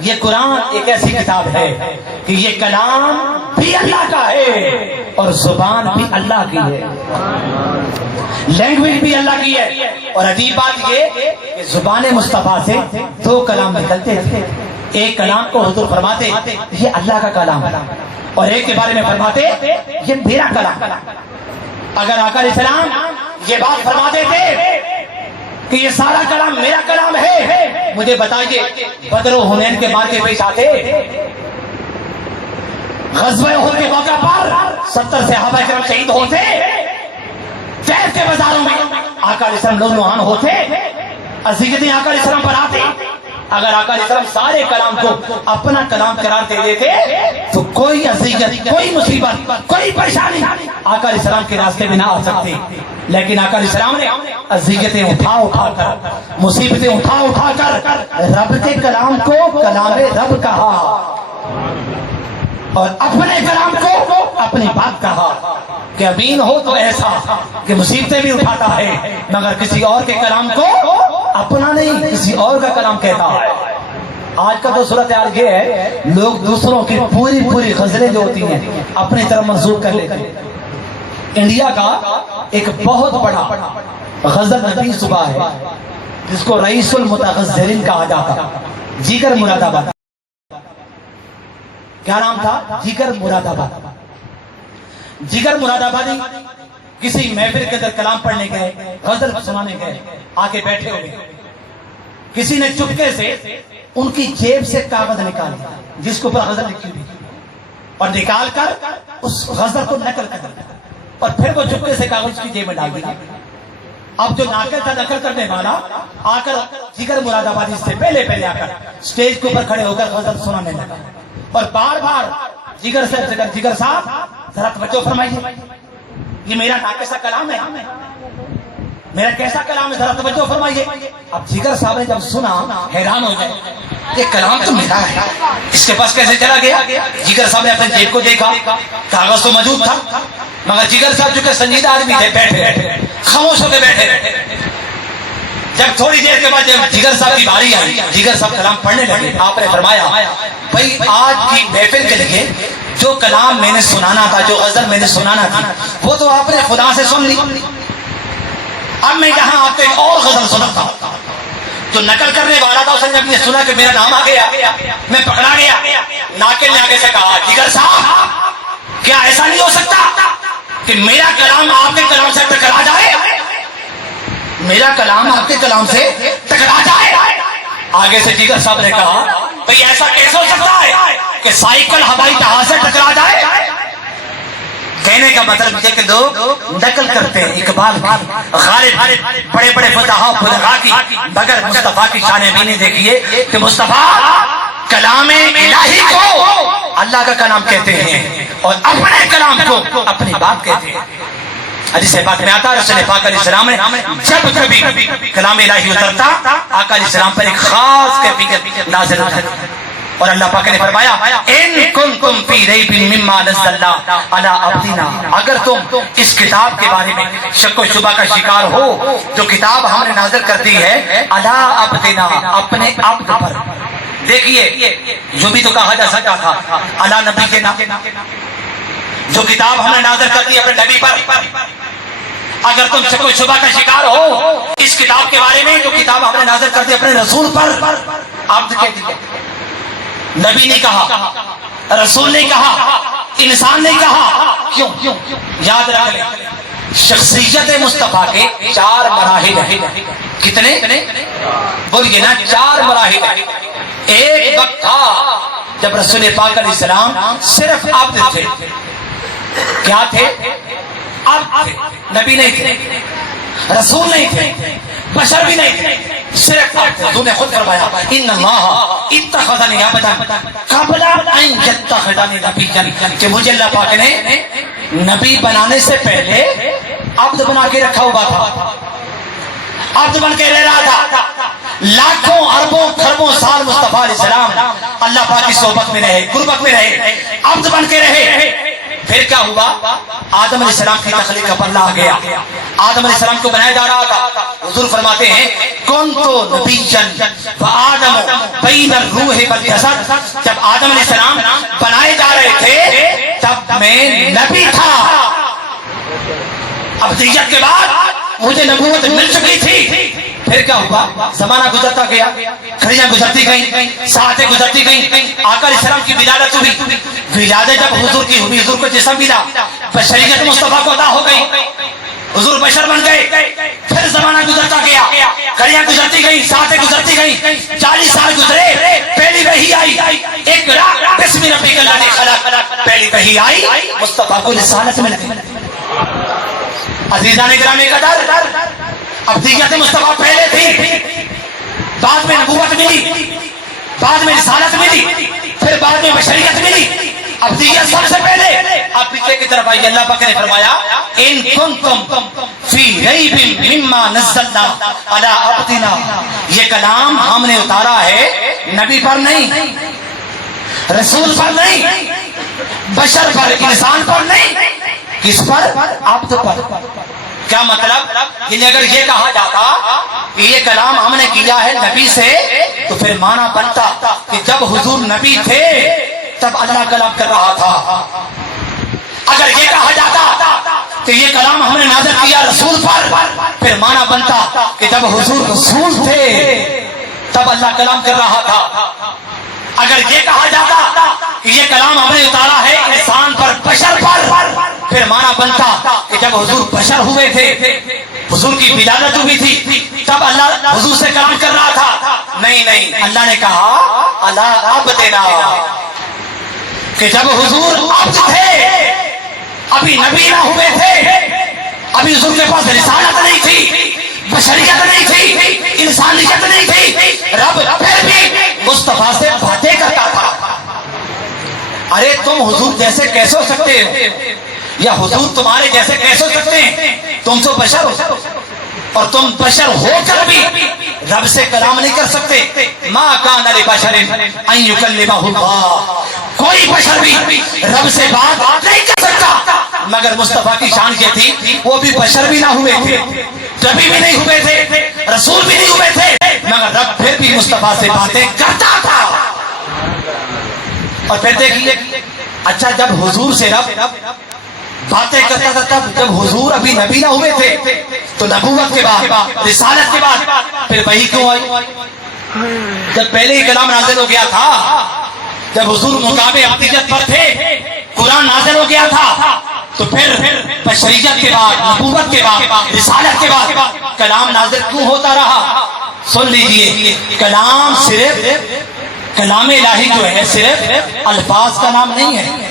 یہ قرآن ایک ایسی کتاب ہے کہ یہ کلام بھی اللہ کا ہے اور زبان بھی اللہ کی ہے، لینگویج بھی اللہ کی ہے. اور عجیب بات یہ کہ زبان مصطفیٰ سے 2 کلام نکلتے تھے. ایک کلام کو حضور فرماتے یہ اللہ کا کلام ہے اور ایک کے بارے میں فرماتے یہ میرا کلام. اگر آقا علیہ السلام یہ بات فرماتے تھے کہ یہ سارا کلام میرا کلام ہے، مجھے بتائیے بدر و حنین کے موقع پیش آتے، غزوہ احد کے موقع پر 70 صحابہ کرام شہید ہوتے، فیض کے بازاروں میں آقا علیہ السلام لوگ نوحان ہوتے، اذیتیں آقا علیہ السلام پر آتے. اگر آقا علیہ السلام سارے کلام کو اپنا کلام قرار دے دیتے تو کوئی اذیت، کوئی مصیبت، کوئی پریشانی آقا علیہ السلام کے راستے میں نہ آ سکتی. لیکن آقا علیہ السلام نے اذیتیں اٹھا کر، مصیبتیں اٹھا کر رب کے کلام کو کلام رب کہا اور اپنے کلام کو اپنی بات کہا. کہ امین ہو تو ایسا کہ مصیبتیں بھی اٹھاتا ہے مگر کسی اور کے کلام کو اپنا نہیں، کسی اور کا کلام کہتا ہے. آج کا تو صورتحال یہ ہے لوگ دوسروں کی پوری غزلیں جو ہوتی ہیں اپنی طرف منسوخ کر لیتے ہیں. انڈیا کا ایک بہت بڑا غزل نبی صبح ہے جس کو رئیس المتغزلین کہا جاتا، جیگر مراد آباد. کیا نام تھا؟ جیگر مراد آباد. جیگر مراد آبادی کسی محفل کے اندر کلام پڑھنے گئے، غزل سنانے گئے، آ کے بیٹھے ہوئے. کسی نے چپکے سے ان کی جیب سے کاغذ نکال جس کے اوپر غزل لکھی ہوئی اور نکال کر اس غزل کو نقل کر اور پھر وہ چپکے سے کاغذ کی جیب میں ڈال دیا. اب جو ناقل تھا نقل کرنے والا آ کر جگر مراد آبادی سے پہلے آ کر اسٹیج کے اوپر کھڑے ہو کر غزل سنانے لگا اور بار بار جگر صاحب ذرا توجہ فرمائیے، یہ میرا ناقصہ کلام ہے، میرا کیسا کلام ہے، ذرا توجہ فرمائیے. اب جگر صاحب نے جب سنا حیران ہو گئے، یہ کلام تو میرا ہے، اس کے پاس کیسے چلا گیا؟ جگر صاحب نے اپنے جیب کو دیکھا، کاغذ تو موجود تھا، مگر جگر صاحب جو کہ سنجیدہ آدمی تھے بیٹھے خاموش ہو کے بیٹھے. جب تھوڑی دیر کے بعد جب جگر صاحب کی باری آئی، جگر صاحب کلام پڑھنے لگے. آپ نے فرمایا بھائی آج کی محفل کے لیے جو کلام میں نے سنانا تھا، جو غزل میں نے سنانا تھی، وہ تو آپ نے خدا سے سن لی. اب میں یہاں آپ کو ایک اور غزل سناتا ہوں. جو نقل کرنے والا تھا اس نے جب یہ سنا کہ میرا نام آ گیا، میں پکڑا گیا. ناقل نے آگے سے کہا جگر صاحب کیا ایسا نہیں ہو سکتا کہ میرا کلام آپ کے کلام سے ٹکرا جائے؟ میرا کلام آپ کے کلام سے ٹکرا جائے؟ آگے سے جگر صاحب نے کہا بھئی ایسا کیسے ہو سکتا ہے کہ سائیکل ہوائی جہاز سے ٹکرا جائے؟ کہنے کا مطلب یہ کہ لوگ نقل کرتے ہیں اقبال غالب بڑے بڑے فقہاء بلغاء کی، مگر مصطفیٰ کی شان بھی نہیں دیکھیے کہ مصطفیٰ کلام الہی کو اللہ کا کلام کہتے ہیں اور اپنے کلام کو اپنی بات کہتے ہیں. حدیث پاک میں آتا رسول پاک علیہ السلام نے جب کبھی کلام الہی اترتا آقا علیہ السلام پر ایک خاص کیفیت نازل ہوتی اور اللہ پاک نے فرمایا ان کنتم فی ریب مما نزلنا علی عبدنا، اگر تم اس کتاب کے بارے میں شک و شبہ کا شکار ہو جو کتاب ہم نے نازل کر دی ہے علی عبدنا، اپنے عبد پر. دیکھیے جو بھی تو کہا جا سکتا تھا علی نبی کے نام، جو کتاب ہم نے نازل کر دی اپنے نبی پر، اگر تم شک و شبہ کا شکار ہو اس کتاب کے بارے میں جو کتاب ہم نے نازل کر دی اپنے رسول پر، عبد کہہ دیے. نبی نے کہا، رسول نے کہا، انسان نے کہا. کیوں؟ یاد رکھ لیں شخصیت مصطفیٰ کے 4 مراحل ہیں. کتنے؟ بولیے نا، 4 مراحل ہیں. ایک وقت تھا جب رسول پاک علیہ السلام صرف عبد تھے. کیا تھے؟ عبد تھے، نبی نہیں تھے، رسول نہیں تھے، بشر بھی نہیں تھے، صرف حضور نے خود فرمایا ان اللہ اتخذنی عبدا قبل ان یتخذنی نبیا، کہ مجھے اللہ پاک نے نبی بنانے سے پہلے عبد بنا کے رکھا ہوا تھا، عبد بن کے رہ رہا تھا. لاکھوں اربوں خربوں سال مصطفیٰ علیہ السلام اللہ پاک کی صحبت میں رہے، قربت میں رہے، عبد بن کے رہے. پھر کیا ہوا؟ آدم علیہ السلام کی تخلیق کا پلہ آ گیا. آدم علیہ السلام کو بنایا جا رہا تھا. حضور فرماتے ہیں کنتو نبیا وآدم بین الروح والجسد، جب آدم علیہ السلام بنائے جا رہے تھے تب میں نبی تھا. ابدیت کے بعد مجھے نبوت مل چکی تھی. پھر کیا ہوا؟ زمانہ گزرتا گیا، گھڑیاں گزرتی گئیں، ساعتیں گزرتی گئیں. آقا علیہ السلام کی ولادت ہوئی. ولادت جب حضور کی ہوئی، حضور کو جسم ملا، بشریت مصطفیٰ کو عطا ہو گئی، حضور بشر بن گئے. پھر زمانہ گزرتا گیا، گھڑیاں گزرتی گئیں، ساعتیں گزرتی گئیں، 40 سال گزرے. پہلی وحی آئی، اقرا بسم ربک الذی خلق. پہلی وحی آئی، مصطفیٰ کو رسالت مل گئی. عزیزان گرامی قدر، ابدیت مصطفیٰ پہلے تھی، بعد میں نبوت ملی، بعد میں رسالت ملی، پھر بعد میں بشریت ملی. ابدیت سب سے پہلے. آپ پیچھے کی طرف آئیے. اللہ پاک نے فرمایا ان کنتم فی ریب مما نزلنا علی عبدنا، یہ کلام ہم نے اتارا ہے نبی پر نہیں، رسول پر نہیں، بشر پر، انسان پر نہیں. کس پر؟ عبد پر. کیا مطلب؟ یعنی اگر یہ کہا جاتا کہ یہ کلام ہم نے کیا ہے نبی سے تو پھر مانا بنتا کہ جب حضور نبی تھے تب اللہ کلام کر رہا تھا. اگر یہ کہا جاتا کہ یہ کلام ہم نے نازل کیا رسول پر، پھر مانا بنتا کہ جب حضور رسول تھے تب اللہ کلام کر رہا تھا. اگر یہ کہا جاتا کہ یہ کلام ہم نے اتارا ہے انسان پر، بشر پر، پھر مانا بنتا کہ جب حضور بشر ہوئے تھے حضور کی ولادت ہوئی تھی تب اللہ حضور سے کلام کر رہا تھا؟ نہیں، اللہ نے کہا اللہ عبدنا، کہ جب حضور عبد تھے، ابھی نبی نہ ہوئے تھے، ابھی حضور کے پاس رسالت نہیں تھی، بشریت نہیں تھی، انسانیت نہیں تھی، رب پھر بھی مصطفیٰ سے باتیں کرتا تھا۔ ارے تم حضور جیسے کیسے ہو سکتے ہو، یا حضور تمہارے جیسے کیسے ہو سکتے ہیں؟ تم تو بشر ہو، اور تم بشر ہو کر بھی رب سے کلام نہیں کر سکتے۔ ما کان لبشر ان یکلمہ اللہ، کوئی بشر بھی رب سے بات نہیں کر سکتا، مگر مصطفیٰ کی شان یہ تھی وہ بھی بشر بھی نہ ہوئے تھے، نبی بھی نہیں ہوئے تھے، رسول بھی نہیں ہوئے تھے، مگر رب پھر بھی مصطفیٰ سے باتیں کرتا تھا۔ اور پھر دیکھیے، اچھا جب حضور سے رب باتیں کرتا تھا، تب جب حضور ابھی نبی نہ ہوئے تھے تو نبوت کے بعد، رسالت کے بعد پھر وحی کیوں آئی؟ جب پہلے ہی کلام نازل ہو گیا تھا، جب حضور مقام عبدیت پر تھے، قرآن نازل ہو گیا تھا، تو پھر بشریت کے بعد، نبوت کے بعد، رسالت کے بعد کلام نازل کیوں ہوتا رہا؟ سن لیجئے، کلام صرف کلام الہی جو ہے صرف الفاظ کا نام نہیں ہے،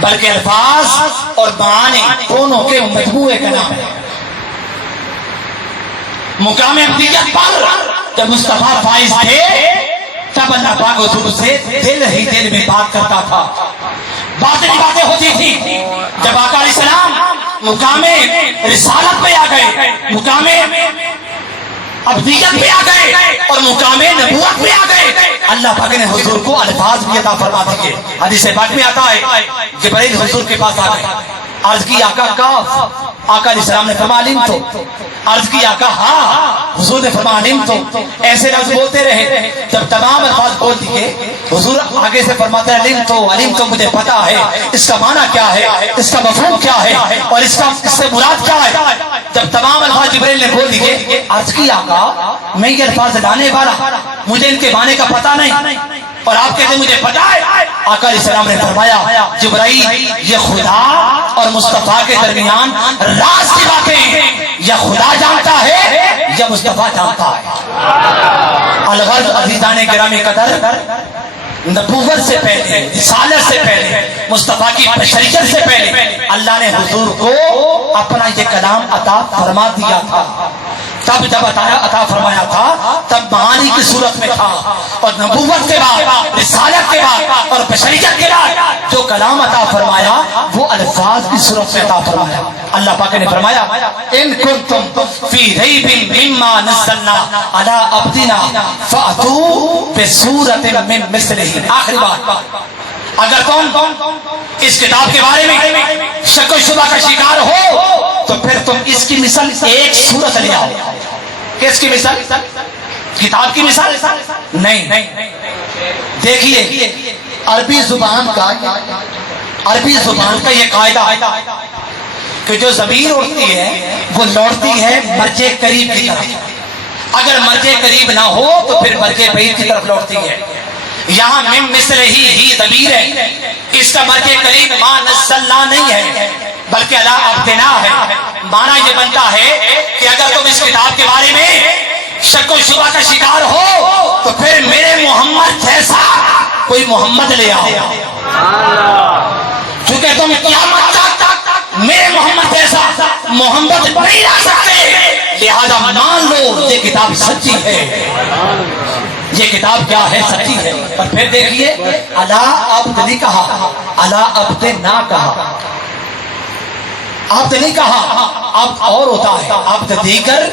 بلکہ الفاظ اور معانی دونوں کے مجموعے کا نام ہے۔ مقام عبدیت پر جب مصطفیٰ فائز تھے، تب اللہ پاک حضور سے دل ہی دل میں بات کرتا تھا، باتیں ہوتی تھی۔ جب آقا علیہ السلام مقام رسالت پہ آ گئے، مقام عبدیت پہ آ گئے، اور مقام نبوت پہ آ گئے، اللہ پاک نے حضور کو الفاظ بھی عطا فرما دیے۔ حدیث پاک میں آتا ہے جبرائیل حضور کے پاس آ گئے، عرض کی آقا کاف، آقا علیہ السلام نے فرمایا علم تو، عرض کی آقا ہاں، حضور نے فرمایا علم تو، ایسے لفظ بولتے رہے، جب تمام الفاظ بول دیے، حضور آگے سے فرماتے ہیں علم تو مجھے پتا ہے، اس کا معنی کیا ہے، اس کا مفہوم کیا ہے، اور اس سے مراد کیا ہے۔ جب تمام الفاظ جبرائیل نے بول دیے، عرض کی آقا میں یہ الفاظ لانے والا، مجھے ان کے معنی کا پتا نہیں، اور آپ کہتے ہیں مجھے پتا ہے۔ آقا علیہ السلام نے فرمایا جبرائیل یہ خدا اور مصطفیٰ کے درمیان راز کی باتیں یا خدا جانتا ہے یا مصطفیٰ جانتا ہے۔ الغرض عزیزان گرامی قدر، نبوت سے پہلے، رسالت سے پہلے، مصطفیٰ کی بشریت سے پہلے اللہ نے حضور کو اپنا یہ کلام عطا فرما دیا تھا۔ تب جب عطا فرمایا تھا تب معانی کی صورت میں تھا، اور نبوت کے بعد، رسالت کے بعد اور بشریت کے بعد جو کلام عطا فرمایا وہ الفاظ کی صورت میں عطا فرمایا۔ اللہ پاک نے فرمایا ان کنتم فی ریب مما نزلنا علی عبدنا فأتوا بسورۃ من مثلہ۔ آخری بات، اگر تم اس کتاب کے بارے میں شک و شبہ کا شکار ہو تو پھر تم اس کی مثال ایک سورت لے آؤ۔ کس کی مثال؟ کتاب کی مثال نہیں۔ دیکھیے عربی زبان کا یہ قاعدہ کہ جو ضمیر اٹھتی ہے وہ لوٹتی ہے مرجع قریب کی طرف، اگر مرجع قریب نہ ہو تو پھر مرجع بعید کی طرف لوٹتی ہے۔ یہاں من مثلہ ہی ضمیر ہے، اس کا مرجع قریب ما نزلنا نہیں ہے بلکہ علی عبدنا ہے۔ معنی یہ بنتا ہے کہ اگر تم اس کتاب کے بارے میں شک و شبہ کا شکار ہو تو پھر میرے محمد جیسا کوئی محمد لے آؤ، چونکہ تم قیامت تک میرے محمد جیسا محمد نہیں لا سکتے، لہذا مان لو یہ کتاب سچی ہے۔ یہ کتاب کیا ہے؟ سچی ہے۔ اور پھر دیکھیے علی عبد نہیں کہا، علی عبد نہ کہا، عبد نہیں کہا، عبد اور ہوتا ہے، عبد دیگر،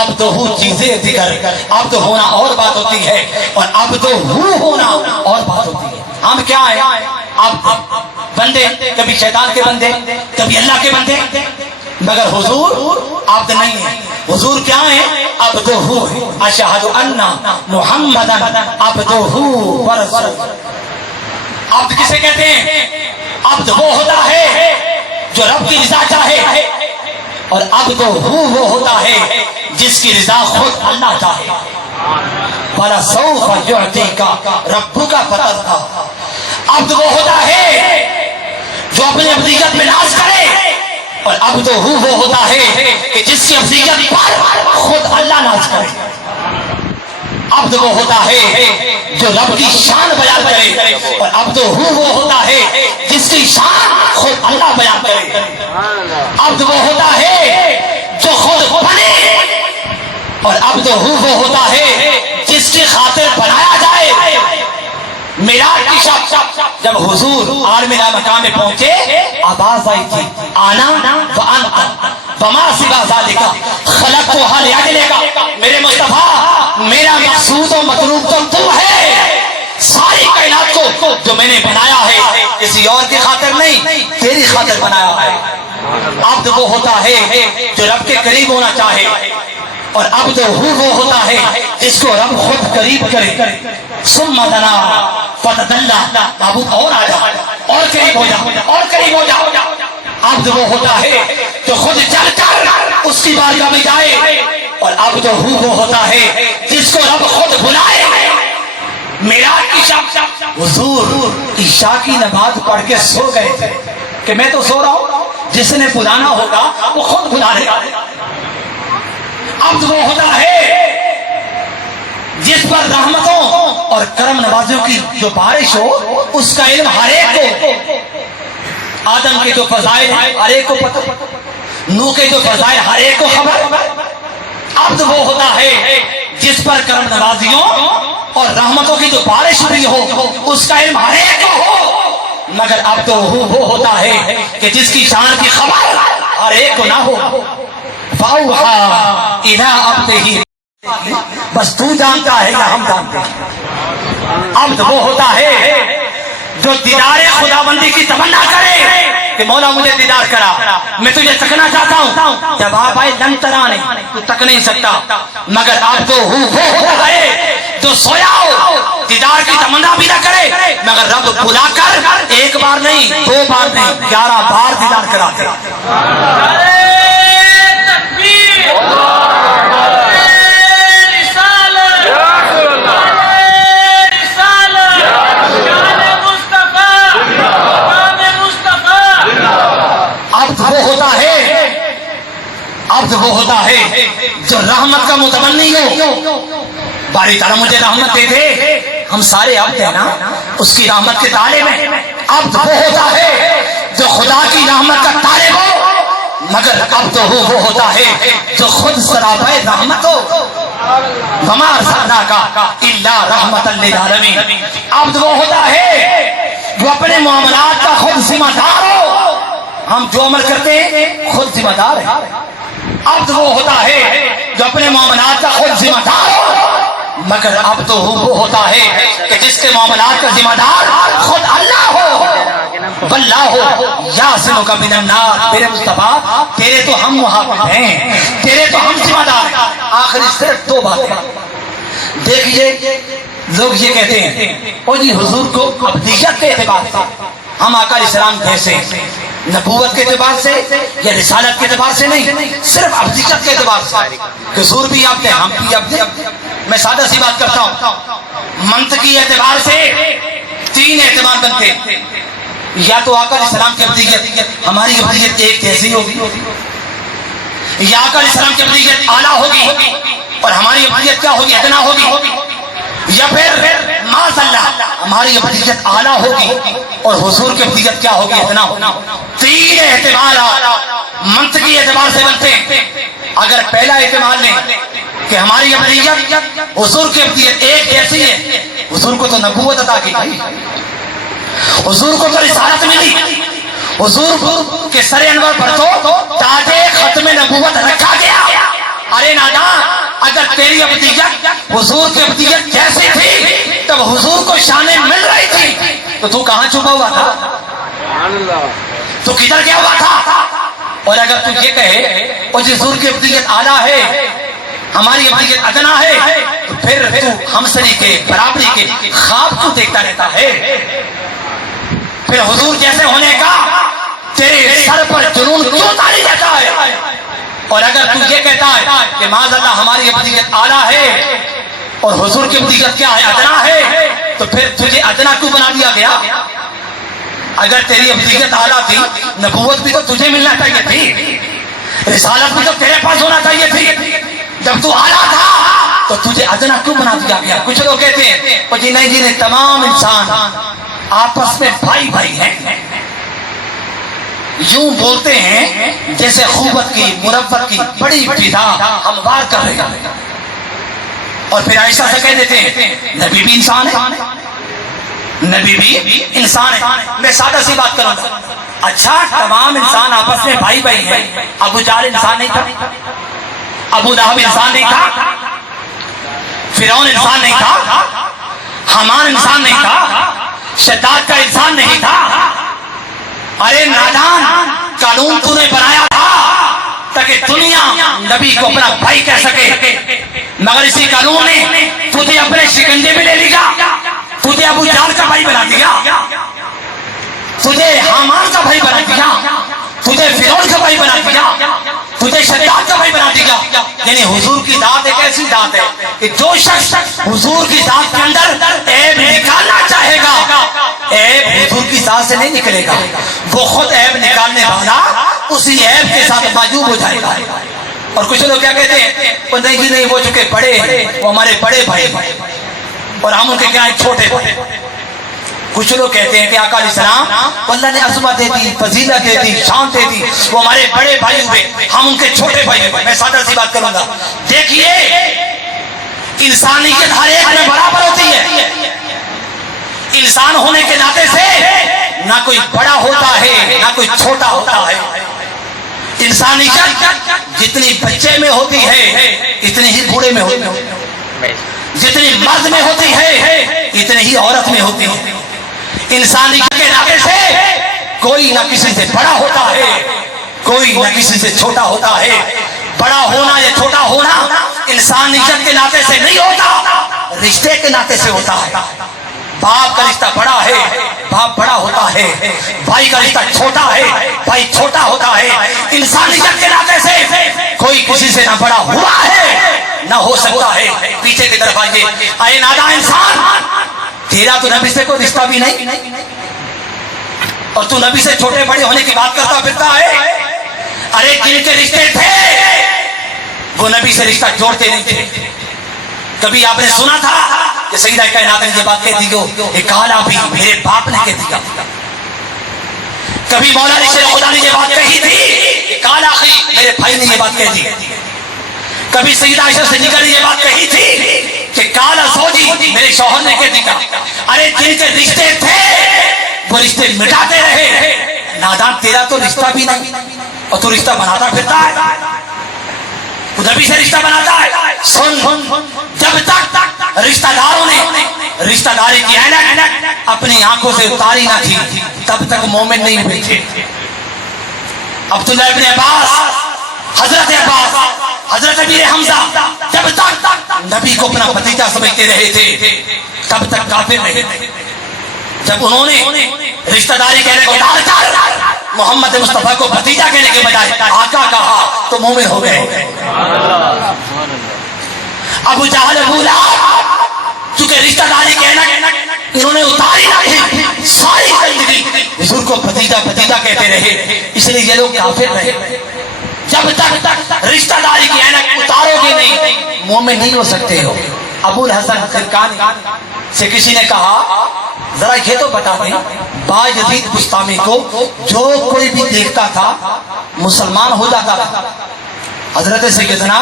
عبد ہو چیزیں دیگر، عبد ہونا اور بات ہوتی ہے اور عبد ہو ہونا اور بات ہوتی ہے۔ ہم کیا ہیں؟ عبد بندے، کبھی شیطان کے بندے، کبھی اللہ کے بندے، مگر حضور عبد نہیں ہے۔ حضور کیا ہے؟ عبدہ ہے۔ اشہد ان محمدا عبدہ ورسولہ۔ عبد کسے کہتے ہیں؟ عبد وہ ہوتا ہے جو رب کی رضا چاہے، اور عبدہ وہ ہوتا ہے جس کی رضا خود اللہ چاہے۔ وَلَسَوْفَ يُعْطِيكَ رَبُّكَ فَتَرْضَىٰ۔ عبد وہ ہوتا ہے جو اپنی ابدیت میں ناز کرے اور اب تو وہ ہوتا ہے کہ جس کی افضلیت پر خود اللہ ناز کرے. اب تو وہ ہوتا ہے جو رب کی شان بیان کرے, اور اب تو وہ ہوتا ہے جس کی شان خود اللہ بیان کرے. اب تو وہ ہوتا ہے جو خود بنے, اور اب تو وہ ہوتا ہے جس کی خاطر بنایا جائے. معراج کی شب جب حضور عالمِ مقام میں پہنچے, آواز آئی تھی آنا وانت وما سوا ذالک خلقتها لأجلک. میرے مصطفیٰ, میرا مقصود و مطلوب تو ہے. ساری کائنات کو جو میں نے بنایا ہے کسی اور کی خاطر نہیں, تیری خاطر بنایا ہے. اب تو وہ ہوتا ہے جو رب کے قریب ہونا چاہے, اور اب تو وہ ہوتا ہے جس کو رب خود قریب کرے. ثم دنا فتدلى, ابو اور آ جا, اور قریب ہو جا, اور قریب ہو جا. اب تو وہ ہوتا ہے جو خود چل کر اس کی بارگاہ میں جائے, اور اب تو وہ ہوتا ہے جس کو رب خود بلائے. معراج کی شب حضور عشاء کی نماز پڑھ کے سو گئے تھے کہ میں تو سو رہا ہوں, جس نے بلانا ہوگا وہ خود بلا لے گا. اب وہ ہوتا ہے جس پر رحمتوں اور کرم نوازیوں کی جو بارش ہو, اس کا علم ہر ایک کو. آدم کے جو فضائل ہیں ہر ایک کو پتہ, نوح کے جو فضائل ہر ایک کو خبر. اب وہ ہوتا ہے جس پر کرم نوازیوں اور رحمتوں کی جو بارش ہوئی ہو, اس کا علم ہر ایک کو ہو. مگر اب تو وہ ہوتا ہے کہ جس کی شان کی خبر ہر ایک کو نہ ہو. فَأَوْحَىٰ إِلَىٰ عَبْدِهِ, بس تو جانتا ہے یا ہم جانتے ہیں. اب تو وہ ہوتا ہے جو دیدار خدا بندی کی تمنا کرے کہ مولا مجھے دیدار کرا, میں تجھے تکنا چاہتا ہوں. جب آپ آئے لن ترانے, تو تک نہیں سکتا. مگر آپ تو وہ ہوتا ہے جو سویا ہو, دیدار کی تمنا بھی نہ کرے, مگر رب بلا کر ایک بار نہیں, دو بار نہیں, 11 بار دیدار کراتے. اب وہ ہوتا ہے جو رحمت کا متمنی ہو, باری تعالیٰ مجھے رحمت دے دے, ہم سارے عبد ہیں نا اس کی رحمت کے طالب ہیں. اب وہ ہوتا ہے جو خدا کی رحمت کا طالب ہو, مگر اب تو وہ ہوتا ہے جو خود سراپا رحمت ہو. وما ارسلناک الا رحمۃ للعالمین. اب وہ ہوتا ہے جو اپنے معاملات کا خود ذمہ دار ہو, ہم جو عمل کرتے ہیں خود ذمہ دار ہیں. اب وہ ہوتا ہے جو اپنے معاملات کا خود ذمہ دار ہو, مگر اب تو وہ ہوتا ہے کہ جس کے معاملات کا ذمہ دار خود اللہ ہو. واللہ یعصمک من الناس, میرے مصطفیٰ تیرے تو ہم محافظ ہیں, تیرے تو ہم ذمہ دار ہیں. آخری صرف 2 باتیں دیکھیے. لوگ یہ کہتے ہیں او جی حضور کو ابدیت کے اعتبار سے ہم آقا علیہ السلام کیسے, نبوت کے اعتبار سے یا رسالت کے اعتبار سے نہیں, صرف ابدیت کے اعتبار سے. حضور بھی عبد ہیں, ہم بھی عبد ہیں. میں سادہ سی بات کرتا ہوں, منطقی اعتبار سے 3 اعتبار بنتے ہیں. یا تو آقا علیہ السلام کی ابدیت ہماری ابدیت ایک جیسی ہوگی, یا آقا علیہ السلام کی ابدیت اعلیٰ ہوگی اور ہماری ابدیت کیا ہوگی, ادنا ہوگی, یا پھر معاذ اللہ ہماری ابدیت اعلیٰ ہوگی اور حضور کی ابدیت کیا ہوگی, اتنا ہوگا. 3 اعتبار منطقی اعتبار سے بنتے ہیں. اگر پہلا اعتبار لیں کہ ہماری ابدیت حضور کی ابدیت ایک جیسی ہے, حضور کو تو نبوت عطا کی گئی, حضور کو تو رسالت ملی, حضور کے سر انور پر تو تاج ختم نبوت رکھا گیا. ارے نادان, اگر تیری ابدیت حضور کی ابدیت جیسی تھی تب حضور کو شانیں مل رہی تھی, تو تو کہاں چھپا ہوا تھا, تو کدھر گیا ہوا تھا. اور اگر تو یہ کہے اور حضور کی ابدیت اعلیٰ ہے ہماری ابدیت ادنا ہے, تو پھر تو ہمسری کے برابری کے خواب کیوں دیکھتا رہتا ہے. پھر حضور جیسے ہونے کا تیرے سر پر جنون کیوں تاری دیتا ہے. اور اگر تو یہ کہتا ہے کہ معاذ اللہ ہماری ابدیت اعلیٰ ہے اور حضور کی ابدیت کیا ہے, ادنا ہے, تو پھر تجھے ادنا کیوں بنا دیا گیا. اگر تیری ابدیت اعلیٰ تھی نبوت بھی تو تجھے ملنا چاہیے تھی, رسالت بھی تو تیرے پاس ہونا چاہیے تھی. جب تو اعلیٰ تھا تو تجھے ادنا کیوں بنا دیا گیا؟ کچھ لوگ کہتے ہیں وہ جی نہیں جی نہیں, تمام انسان آپس میں بھائی بھائی ہیں. یوں بولتے ہیں جیسے خوبت کی مربت کی بڑی فضا ہموار کر رہے ہیں, اور پھر ایسا سے کہہ دیتے ہیں نبی بھی انسان ہے, نبی بھی انسان ہے. میں سادہ سی بات کروں گا, اچھا تمام انسان آپس میں بھائی بھائی ہیں, ابو جہل انسان نہیں تھا, ابو لہب انسان نہیں تھا, فرعون انسان نہیں تھا, حامان انسان نہیں تھا, شداد کا انسان نہیں تھا. ارے نادان, قانون تو نے بنایا تھا تاکہ دنیا نبی کو اپنا بھائی کہہ سکے, مگر اسی قانون نے تجھے اپنے شکنجے میں لے لیا, تجھے ابو جہل کا بھائی بنا دیا, تجھے حامان کا بھائی بنا دیا, تجھے فرعون کا بھائی بنا دیا, تجھے شداد کا بھائی بنا دیا. یعنی حضور کی ذات ایک ایسی ذات ہے کہ جو شخص حضور کی ذات کے اندر عیب نکالنا چاہے گا, عیب حضور کی ذات سے نہیں نکلے گا, وہ خود عیب نکالنے والا اسی عیب کے ساتھ معجوب ہو جائے گا. اور کچھ لوگ کیا کہتے ہیں, وہ نہیں جی نہیں, وہ چکے بڑے ہیں, وہ ہمارے بڑے بھائی اور ہم ان کے کیا چھوٹے بھائی. کچھ لوگ کہتے ہیں کہ آقا علیہ السلام اللہ نے عظمت دے دی, فضیلت دے دی, شان دے دی, وہ ہمارے بڑے بھائی ہوئے, ہم ان کے چھوٹے بھائی ہوئے. میں سادہ سی بات کروں گا, دیکھیے انسانیت ہر ایک میں برابر ہوتی ہے. انسان ہونے کے ناطے سے نہ کوئی بڑا ہوتا ہے نہ کوئی چھوٹا ہوتا ہے. انسانیت جتنی بچے میں ہوتی ہے اتنی ہی بوڑھے میں ہوتی ہے, جتنی مرد میں ہوتی ہے اتنی ہی عورت میں ہوتی ہے. انسانیت کے ناطے سے کوئی نہ کسی سے بڑا ہوتا ہے, کوئی نہ کسی سے چھوٹا ہوتا ہے. بڑا ہونا یا چھوٹا ہونا انسانیت کے ناطے سے نہیں ہوتا, رشتے کے ناطے سے ہوتا ہے. باپ کا رشتہ بڑا ہے, باپ بڑا ہوتا ہے, بھائی کا رشتہ چھوٹا ہے, بھائی چھوٹا ہوتا ہے. انسانیت کے ناطے سے کوئی کسی سے نہ بڑا ہوا ہے نہ ہو سکتا ہے. پیچھے کی طرف آئیے. اے نادان انسان, تیرا تو نبی سے کوئی رشتہ بھی نہیں, اور تو نبی سے چھوٹے بڑے ہونے کی بات کرتا پھرتا ہے. ارے جن کے رشتے تھے وہ نبی سے رشتہ جوڑتے نہیں تھے. کبھی آپ نے سنا تھا کہ سیدہ کائنات نے یہ بات کہہ دی کہ کالا بھی میرے باپ نے کہہ دیا. کبھی مولا علی شیر خدا نے یہ بات کہی تھی کہ کالا اخی میرے بھائی نے یہ بات کہہ دی. کبھی سیدہ عائشہ صدیقہ نے یہ بات کہی تھی کہ کالا زوجی میرے شوہر نے کہہ دیا. ارے جن کے رشتے تھے وہ رشتے مٹاتے رہے. نادان, تیرا تو رشتہ بھی نہیں اور تو رشتہ بناتا پھرتا ہے, تو نبی سے رشتہ بناتا ہے. سن, جب تک رشتہ داروں نے رشتہ داری کی اینک اپنی آنکھوں سے اتاری نہ تھی تب تک مومن نہیں ہوئے تھے. عبداللہ ابن عباس, حضرت عباس, حضرت امیر حمزہ جب تک نبی کو اپنا بھتیجا سمجھتے رہے تھے تب تک کافر رہے. جب انہوں نے رشتہ داری کہنے کو ڈال کر محمد مصطفیٰ کو بھتیجا کہنے کے بجائے آقا کہا تو مومن ہو گئے. ابو جہل, ابو لہب, چونکہ رشتہ داری کہنا انہوں نے اتاری نہ, ساری زندگی حضور کو بھتیجا بھتیجا کہتے رہے, اس لیے یہ لوگ کافر رہے. جب تک رشتہ داری کی اینک اتارو گے نہیں مومن نہیں ہو سکتے ہو. ابو الحسن خرقانی سے کسی نے کہا ذرا یہ تو بتا دیں باجدید بستامی کو جو کوئی بھی دیکھتا تھا مسلمان ہو جاتا تھا. حضرت سیدنا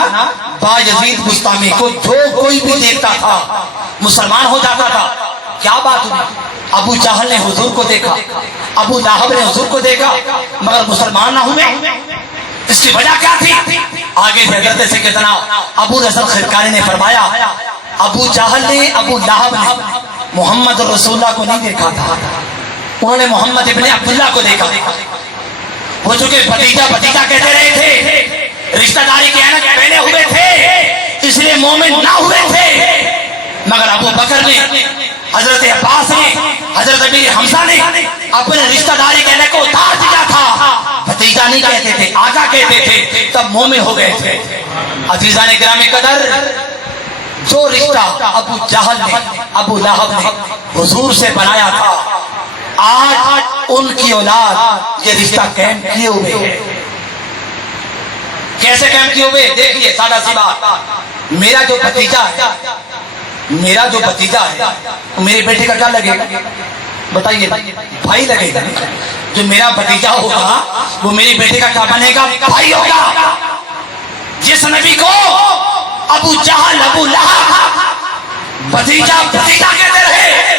باجدید بستامی کو جو کوئی بھی دیکھتا تھا مسلمان ہو جاتا تھا. کیا بات ہوئی؟ ابو جہل نے حضور کو دیکھا, ابو لہب نے حضور کو دیکھا مگر مسلمان نہ ہوئے. اس کی وجہ کیا تھی؟ آگے حضرت سیدنا ابو الحسن خرقانی نے فرمایا ابو جہل نے, ابو لہب نے محمد رسول اللہ کو نہیں دیکھا تھا, انہوں نے محمد ابن عبداللہ کو دیکھا. وہ چونکہ بھتیجا بھتیجا کہتے رہے تھے, رشتہ داری کے اینک پہنے ہوئے تھے, اس لیے مومن نہ ہوئے تھے. مگر ابو بکر نے, حضرت عباس نے, حضرت امیر حمزہ نے اپنے رشتہ داری کے اینک کو اتار دیا تھا. بھتیجا نہیں کہتے تھے, آقا کہتے تھے, تب مومن ہو گئے تھے. عزیزان گرامی قدر, جو رشتہ ابو جہل نے, ابو لہب نے حضور سے بنایا تھا آج ان کی اولاد یہ رشتہ قائم کیے ہوئے ہے. کیسے قائم کیے ہوئے؟ دیکھیے سادہ سی بات، میرا جو بھتیجا ہے میرے بیٹے کا کیا لگے گا بتائیے؟ بھائی لگے گا. جو میرا بھتیجا ہوگا وہ میرے بیٹے کا کیا بنے گا؟ بھائی ہوگا. جس نبی کو ابو جہل ابو لہب بھتیجا کہتے رہے،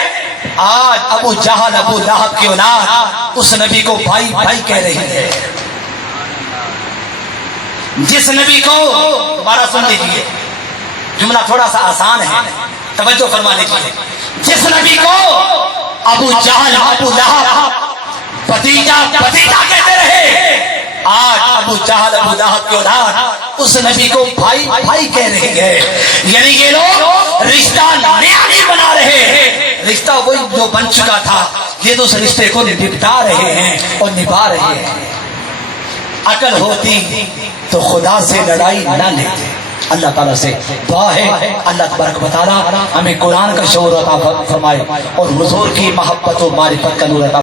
آج ابو جہل ابو لہب کی اولاد اس نبی کو بھائی بھائی کہہ رہی ہے. جس نبی کو، دوبارہ سن لیجیے جملہ تھوڑا سا آسان ہے، توجہ فرما لیجیے. جس نبی کو ابو جہل ابو لہب بھتیجا کہتے رہے، آج ابو جہل ابو لہب کی اولاد اس نبی کو بھائی بھائی کہہ رہی ہے. یعنی یہ لوگ رشتہ نیا نہیں بنا رہے ہیں، رشتہ وہی جو بن چکا تھا، یہ تو اس رشتے کو نبھا رہے ہیں اور نبھا رہے ہیں. عقل ہوتی تو خدا سے لڑائی نہ لیتے. اللہ تعالیٰ سے دعا ہے اللہ تبارک و تعالیٰ ہمیں قرآن کا شعور عطا فرمائے اور حضور کی محبت و معرفت کا نور عطا